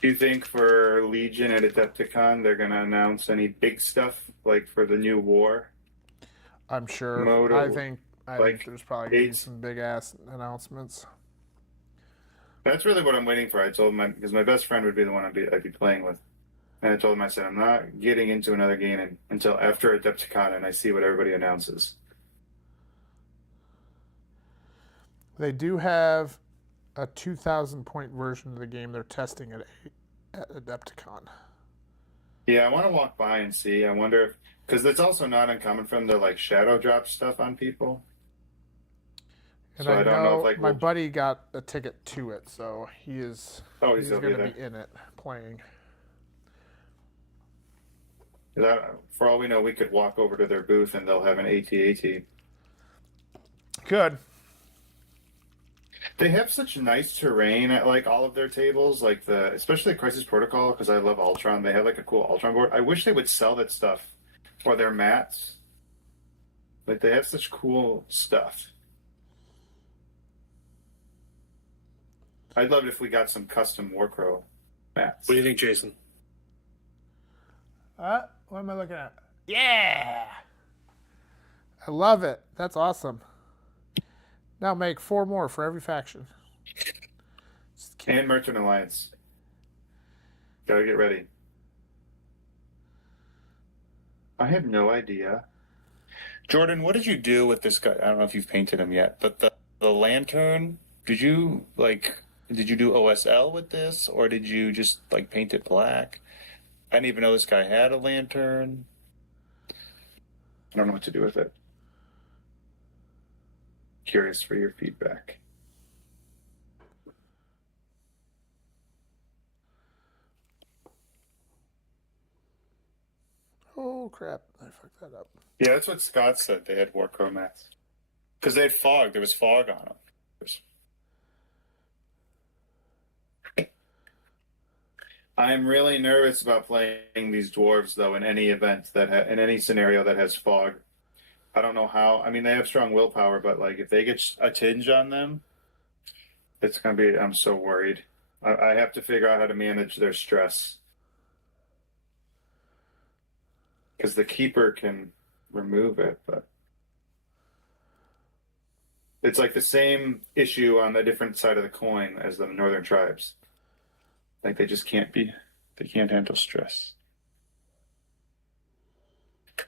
Do you think for Legion at Adepticon they're going to announce any big stuff like for the new war? I'm sure. Moto, I think there's probably going to be some big ass announcements. That's really what I'm waiting for. I told him because my best friend would be the one I'd be playing with, and I told him, I said, I'm not getting into another game until after Adepticon and I see what everybody announces. They do have a 2,000 point version of the game they're testing at Adepticon. Yeah, I want to walk by and see. I wonder if, because it's also not uncommon for them to like shadow drop stuff on people. And so I don't know if like my buddy got a ticket to it, so he's he's going to be in it playing. For all we know, we could walk over to their booth and they'll have an AT-AT. Good. They have such nice terrain at like all of their tables, like especially Crisis Protocol, because I love Ultron. They have like a cool Ultron board. I wish they would sell that stuff or their mats. Like they have such cool stuff. I'd love it if we got some custom Warcrow mats. What do you think, Jason? What am I looking at? Yeah! I love it. That's awesome. Now make 4 more for every faction. And Merchant Alliance. Gotta get ready. I have no idea. Jordan, what did you do with this guy? I don't know if you've painted him yet, but the lantern, did you do OSL with this, or did you just like paint it black? I didn't even know this guy had a lantern. I don't know what to do with it. Curious for your feedback. Oh, crap. I fucked that up. Yeah, that's what Scott said. They had Warcrow mats. Because they had fog. There was fog on them. I'm really nervous about playing these dwarves, though, in any event in any scenario that has fog. I don't know how. I mean, they have strong willpower, but like if they get a tinge on them, it's gonna be. I'm so worried. I have to figure out how to manage their stress because the keeper can remove it, but it's like the same issue on the different side of the coin as the northern tribes. Like they just can't be. They can't handle stress.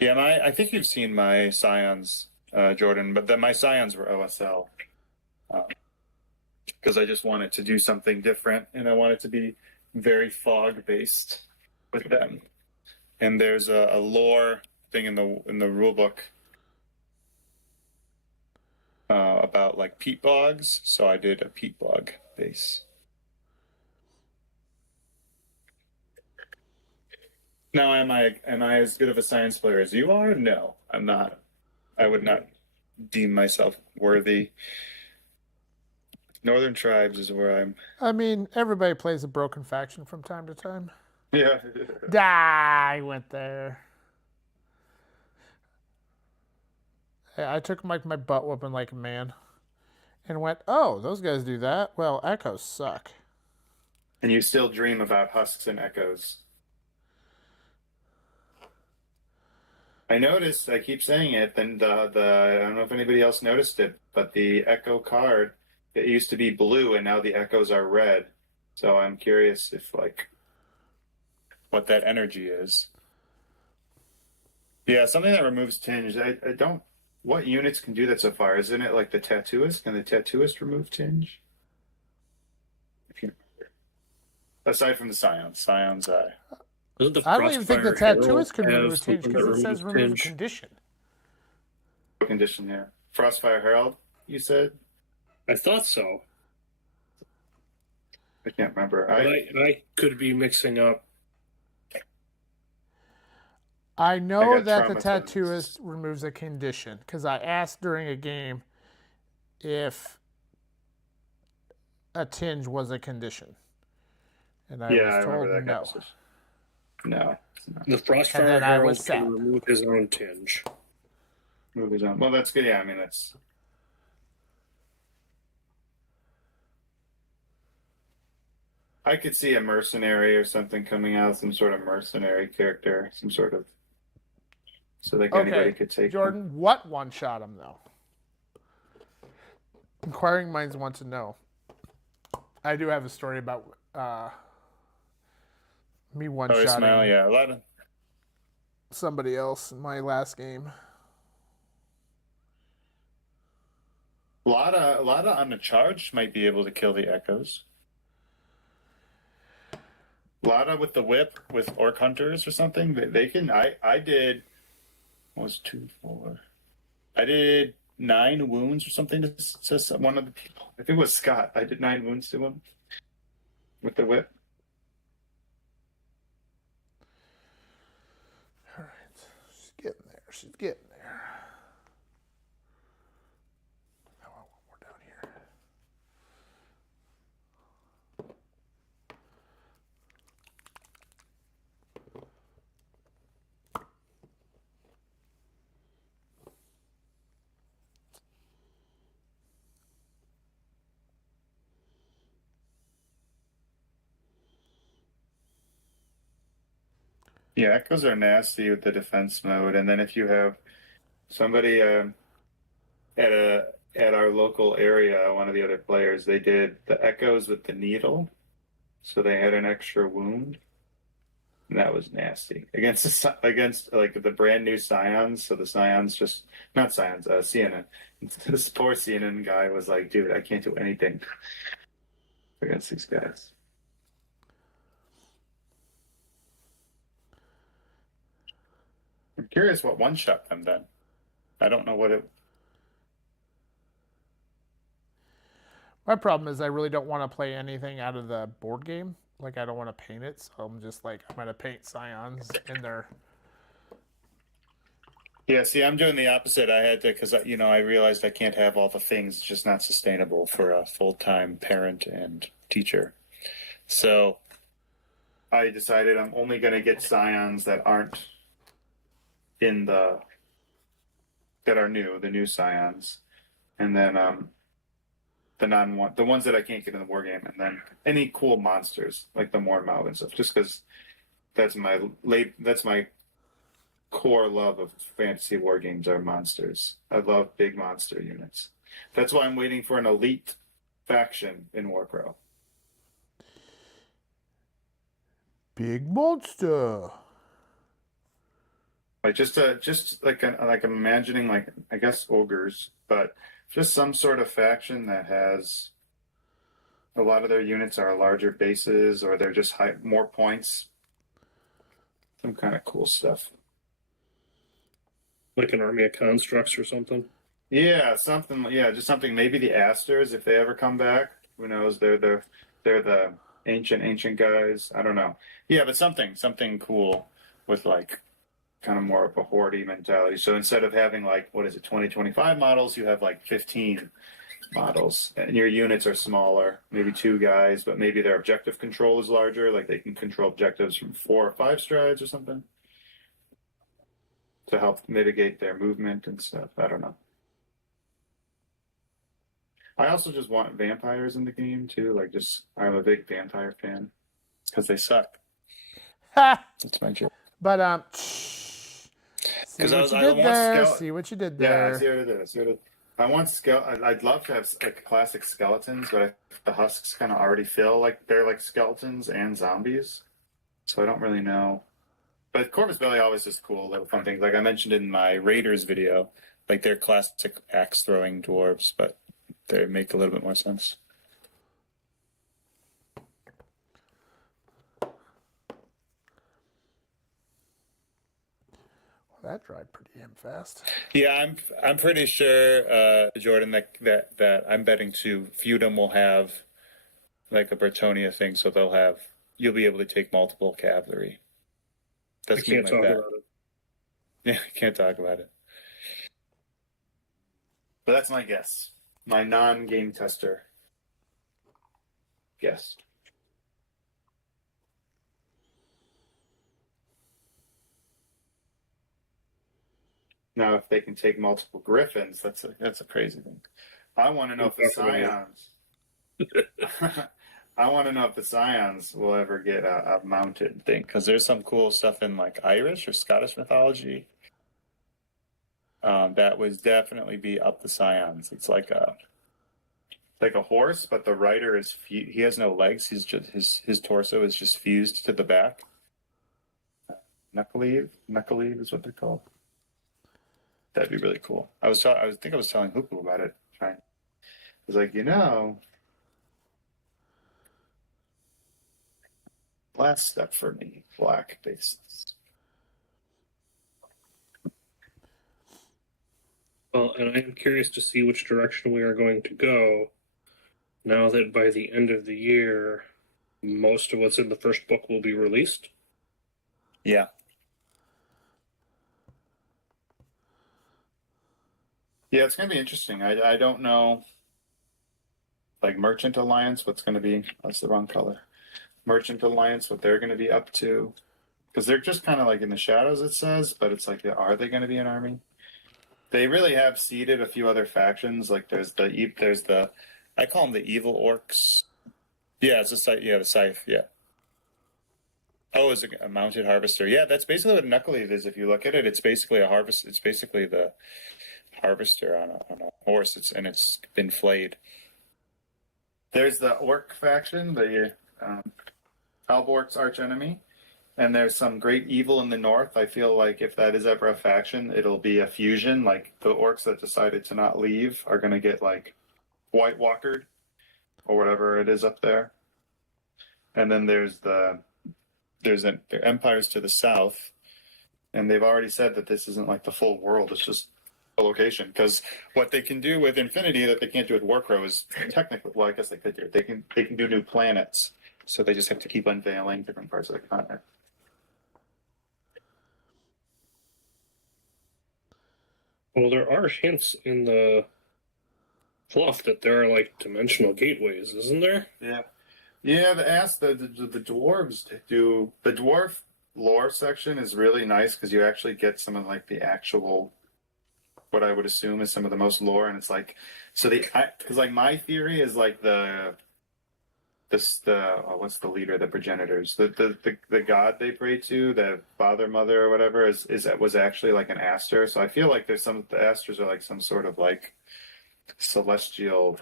Yeah, I think you've seen my Scions, Jordan, but my Scions were OSL. Because I just wanted to do something different, and I wanted to be very fog-based with them. And there's a lore thing in the rule book about like peat bogs, so I did a peat bog base. Now, am I as good of a science player as you are? No, I'm not. I would not deem myself worthy. Northern Tribes is where I'm. I mean, everybody plays a broken faction from time to time. Yeah. I went there. I took my butt whooping like a man and went, oh, those guys do that? Well, Echoes suck. And you still dream about Husks and Echoes. I noticed, I keep saying it, and I don't know if anybody else noticed it, but the Echo card, it used to be blue and now the Echoes are red. So I'm curious if like what that energy is. Yeah, something that removes tinge. I don't what units can do that so far? Isn't it like the Tattooist? Can the Tattooist remove tinge? Aside from the Scions. I don't even think the Tattooist can remove a tinge because it says remove a condition. Condition, yeah. Frostfire Herald, you said? I thought so. I can't remember. I could be mixing up. I know that the Tattooist removes a condition because I asked during a game if a tinge was a condition. And I was told no. No. The Frostfire Herald can remove his own tinge. Move his own. Well, that's good. Yeah, I mean, that's. I could see a mercenary or something coming out, some sort of mercenary character, some sort of. So that anybody could take. Jordan, what one-shot him, though? Inquiring minds want to know. I do have a story about me one-shotting a lot of somebody else in my last game. A lot on the charge might be able to kill the Echoes. Lada with the whip with Orc Hunters or something. They can. I did. What was 2, 4? I did 9 wounds or something to one of the people. I think it was Scott. I did 9 wounds to him with the whip. All right, she's getting there. She's getting there. I want one more down here. Yeah, echoes are nasty with the defense mode, and then if you have somebody at our local area, one of the other players, they did the echoes with the needle, so they had an extra wound, and that was nasty against like the brand new Scions. So the Scions just not Scions, CNN. This poor CNN guy was like, dude, I can't do anything against these guys. I'm curious what one shot them then. I don't know what it. My problem is I really don't want to play anything out of the board game. Like, I don't want to paint it, so I'm just like, I'm going to paint Scions in there. Yeah, see, I'm doing the opposite. I had to because I realized I can't have all the things. It's just not sustainable for a full-time parent and teacher. So I decided I'm only going to get Scions that aren't in that are new, the new Scions, and then the ones that I can't get in the war game, and then any cool monsters like the Mornmouth and stuff. Just because that's my core love of fantasy war games are monsters. I love big monster units. That's why I'm waiting for an elite faction in Warcraft. Big monster. Like just like I'm imagining like I guess ogres, but just some sort of faction that has a lot of their units are larger bases or they're just more points. Some kind of cool stuff. Like an army of constructs or something. Yeah, something. Yeah, just something. Maybe the Asters, if they ever come back. Who knows? They're the ancient guys. I don't know. Yeah, but something cool with like kind of more of a horde mentality. So instead of having like what is it, 2025 models, you have like 15 models, and your units are smaller. Maybe 2 guys, but maybe their objective control is larger. Like they can control objectives from 4 or 5 strides or something to help mitigate their movement and stuff. I don't know. I also just want vampires in the game too. Like, I'm a big vampire fan because they suck. Ha! That's my joke. But see what you did there. See what you did there. Yeah, I see what it is. I want I'd love to have like classic skeletons, but the husks kind of already feel like they're like skeletons and zombies, so I don't really know. But Corvus Belli always just cool little fun things. Like I mentioned in my Raiders video, like they're classic axe throwing dwarves, but they make a little bit more sense. Well, that dried pretty damn fast. Yeah, I'm pretty sure, Jordan, that I'm betting too. Feudum will have like a Bretonia thing, so you'll be able to take multiple cavalry. That's I can't talk about it. Yeah, I can't talk about it. But that's my guess. My non-game tester guess. Now, if they can take multiple griffins, that's a crazy thing. I want to know if the Scions. I want to know if the Scions will ever get a mounted thing, because there's some cool stuff in like Irish or Scottish mythology. That would definitely be up the Scions. It's like a horse, but the rider he has no legs. He's just his torso is just fused to the back. Knuckleave is what they're called. That'd be really cool. I was telling Huku about it. I was like, last step for me, black bases. Well, and I am curious to see which direction we are going to go now that by the end of the year, most of what's in the first book will be released. Yeah. Yeah, it's going to be interesting. I don't know, like Merchant Alliance, what's going to be, that's the wrong color. Merchant Alliance, what they're going to be up to. Because they're just kind of like in the shadows, it says, but it's like, are they going to be an army? They really have seeded a few other factions. Like there's the I call them the evil orcs. Yeah, it's the Scythe, yeah. Oh, is it a mounted harvester? Yeah, that's basically what a knucklehead is. If you look at it, it's basically a harvest. It's basically the harvester on a horse. It's been flayed. There's the orc faction, the Alborg's archenemy, and there's some great evil in the north. I feel like if that is ever a faction, it'll be a fusion. Like the orcs that decided to not leave are going to get like White Walkered or whatever it is up there. And then there's the empires to the south, and they've already said that this isn't like the full world. It's just a location. Because what they can do with Infinity that they can't do with Warcrow is technically, well, I guess they could do. They can do new planets. So they just have to keep unveiling different parts of the continent. Well, there are hints in the fluff that there are like dimensional gateways, isn't there? Yeah. Yeah, the dwarves do the dwarf lore section is really nice because you actually get some of like the actual what I would assume is some of the most lore, and it's like so because like my theory is like what's the leader of the progenitors the god they pray to, the father mother or whatever was actually like an aster. So I feel like there's the asters are like some sort of like celestial,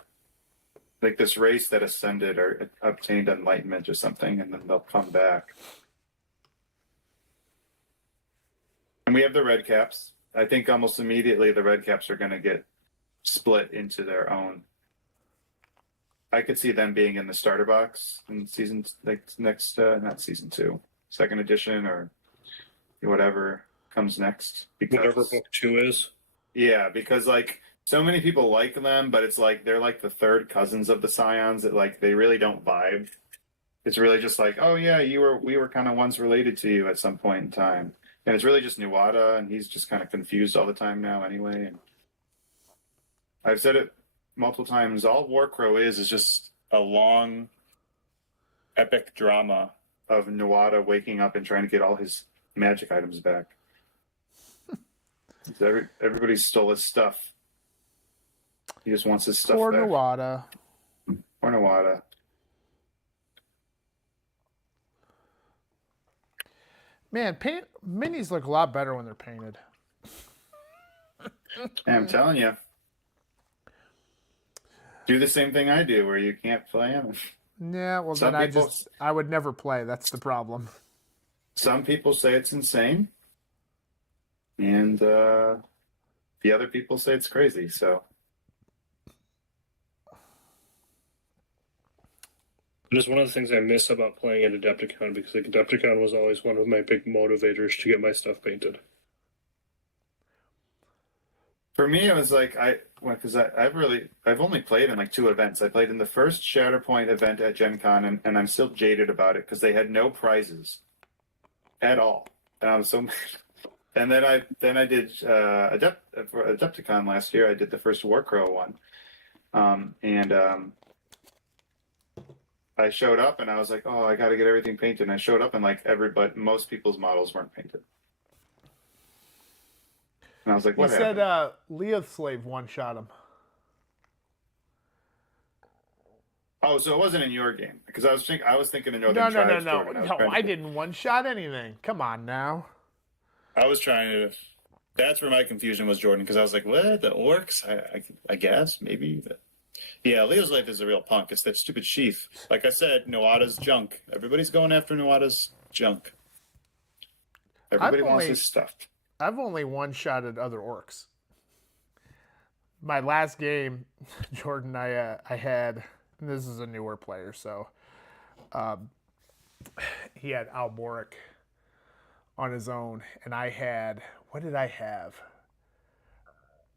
like this race that ascended or obtained enlightenment or something, and then they'll come back. And we have the red caps. I think almost immediately the red caps are going to get split into their own. I could see them being in the starter box in season like next, not season 2, second edition or whatever comes next. Because, Whatever book 2 is. Yeah, because like so many people like them, but it's like they're like the third cousins of the Scions that like they really don't vibe. It's really just like, oh yeah, we were kind of once related to you at some point in time, and it's really just Nuada, and he's just kind of confused all the time now anyway. And I've said it multiple times. All Warcrow is just a long, epic drama of Nuada waking up and trying to get all his magic items back. Everybody stole his stuff. He just wants his stuff Poor back. Nuada. Poor Nuada. Man, minis look a lot better when they're painted. Yeah, I'm telling you. Do the same thing I do, where you can't play them. Yeah, well Some then people- I would never play. That's the problem. Some people say it's insane, and the other people say it's crazy. So It is one of the things I miss about playing at Adepticon, because Adepticon was always one of my big motivators to get my stuff painted. for me, it was like because I've only played in like 2 events. I played in the first Shatterpoint event at Gen Con, and I'm still jaded about it because they had no prizes at all, and I was so mad. And then I did for Adepticon last year. I did the first Warcrow one, and I showed up and I was like, oh, I got to get everything painted. And I showed up and like most people's models weren't painted. And I was like, He what said happened? Leoth Slave one-shot him. Oh, so it wasn't in your game because I was thinking in Northern No, Tribes. no. Jordan. No, I didn't one-shot anything. Come on now. I was trying to. That's where my confusion was, Jordan, because I was like, what? The orcs? I guess, maybe. But yeah, Leo's Life is a real punk. It's that stupid sheath. Like I said, Nuada's junk. Everybody's going after Nuada's junk. Everybody wants his stuff. I've only one-shotted other orcs. My last game, Jordan, I had, and this is a newer player, so he had Alboric on his own, and I had, what did I have?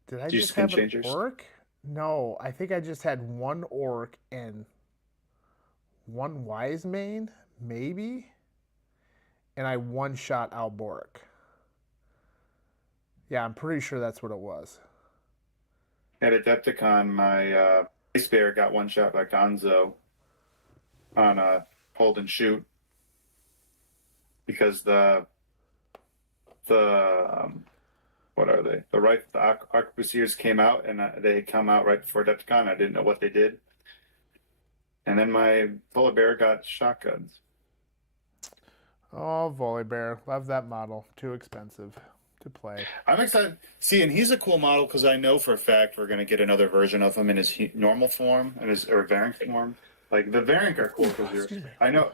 Did I just have an orc? No, I think I just had one orc and one wise mane, maybe, and I one-shot Alboric. Yeah, I'm pretty sure that's what it was. At Adepticon, my Ice Bear got one shot by Gonzo on a hold and shoot because the what are they? The Arquebusiers came out and they had come out right before Adepticon. I didn't know what they did, and then my Polar Bear got shotguns. Oh, Volley Bear. Love that model. Too expensive to play. I'm excited. See, and he's a cool model because I know for a fact we're going to get another version of him in his normal form and his or variant form. Like the variant are cool because Excuse me. I know,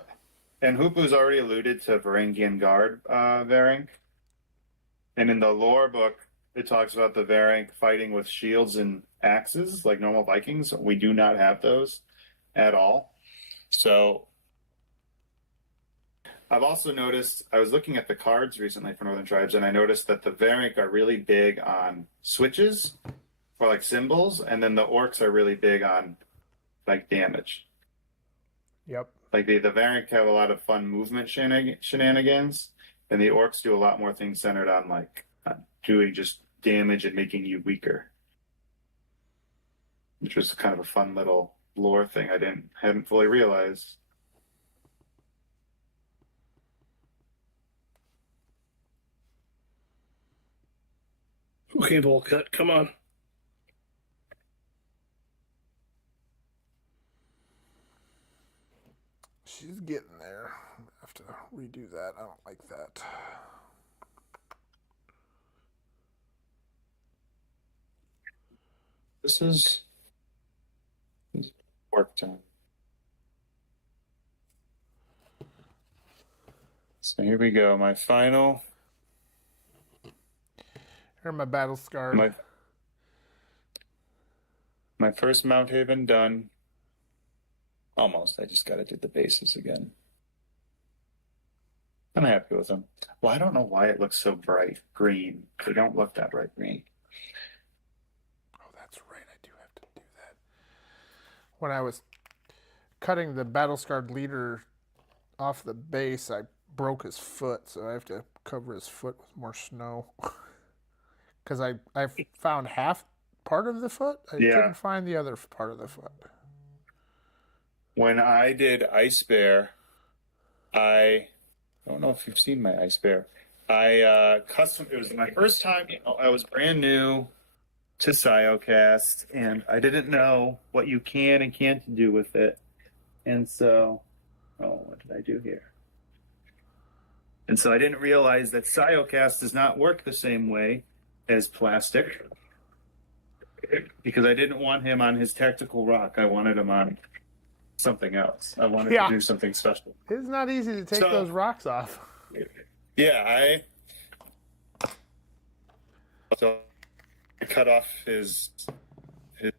and Hoopu's already alluded to Varangian Guard variant, and in the lore book it talks about the variant fighting with shields and axes like normal Vikings. We do not have those at all. So I've also noticed, I was looking at the cards recently for Northern Tribes, and I noticed that the Variant are really big on switches or like symbols, and then the Orcs are really big on like damage. Yep. Like the Variant have a lot of fun movement shenanigans, and the Orcs do a lot more things centered on like doing just damage and making you weaker. Which was kind of a fun little lore thing I hadn't fully realized. Okay, bowl cut. Come on. She's getting there. I have to redo that. I don't like that. This is work time. So here we go. My final. Here are my battle scarred. My first Mount Haven done. Almost. I just got to do the bases again. I'm happy with them. Well, I don't know why it looks so bright green. They don't look that bright green. Oh, that's right. I do have to do that. When I was cutting the battle scarred leader off the base, I broke his foot, so I have to cover his foot with more snow. Because I found half part of the foot. I couldn't find the other part of the foot. When I did Ice Bear, I don't know if you've seen my Ice Bear. I custom. It was my first time. I was brand new to Siocast, and I didn't know what you can and can't do with it. And so, what did I do here? And so I didn't realize that Siocast does not work the same way as plastic, because I didn't want him on his tactical rock. I wanted him on something else. I wanted to do something special. It's not easy to take those rocks off. Yeah, I cut off his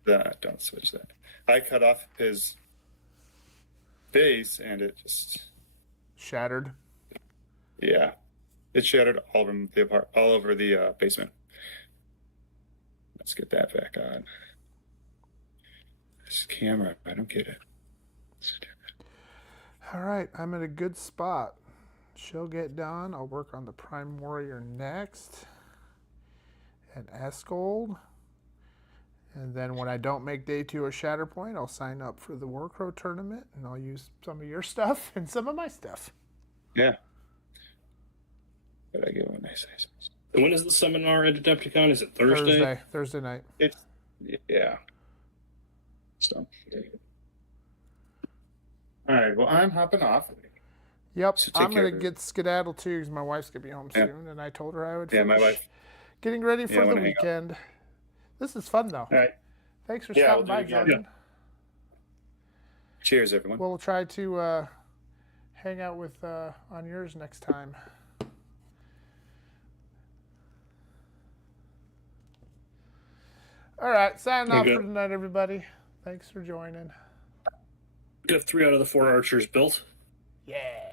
don't switch that. I cut off his base, and it just shattered. Yeah, it shattered all over the basement. Let's get that back on. This camera, I don't get it. All right, I'm in a good spot. She'll get done. I'll work on the Prime Warrior next. And Escold. And then when I don't make day 2 a Shatterpoint, I'll sign up for the Warcrow tournament, and I'll use some of your stuff and some of my stuff. Yeah. But I give him a nice size. When is the seminar at Adepticon? Is it Thursday? Thursday night. Yeah. So. All right. Well, I'm hopping off. Yep. So I'm gonna get skedaddle too, because my wife's gonna be home soon, and I told her I would. Yeah, my wife. Getting ready for the weekend. This is fun though. All right. Thanks for stopping by, Jordan. Yeah. Cheers, everyone. We'll try to hang out with on yours next time. All right, signing off for tonight, everybody. Thanks for joining. Got 3 out of the 4 archers built. Yeah.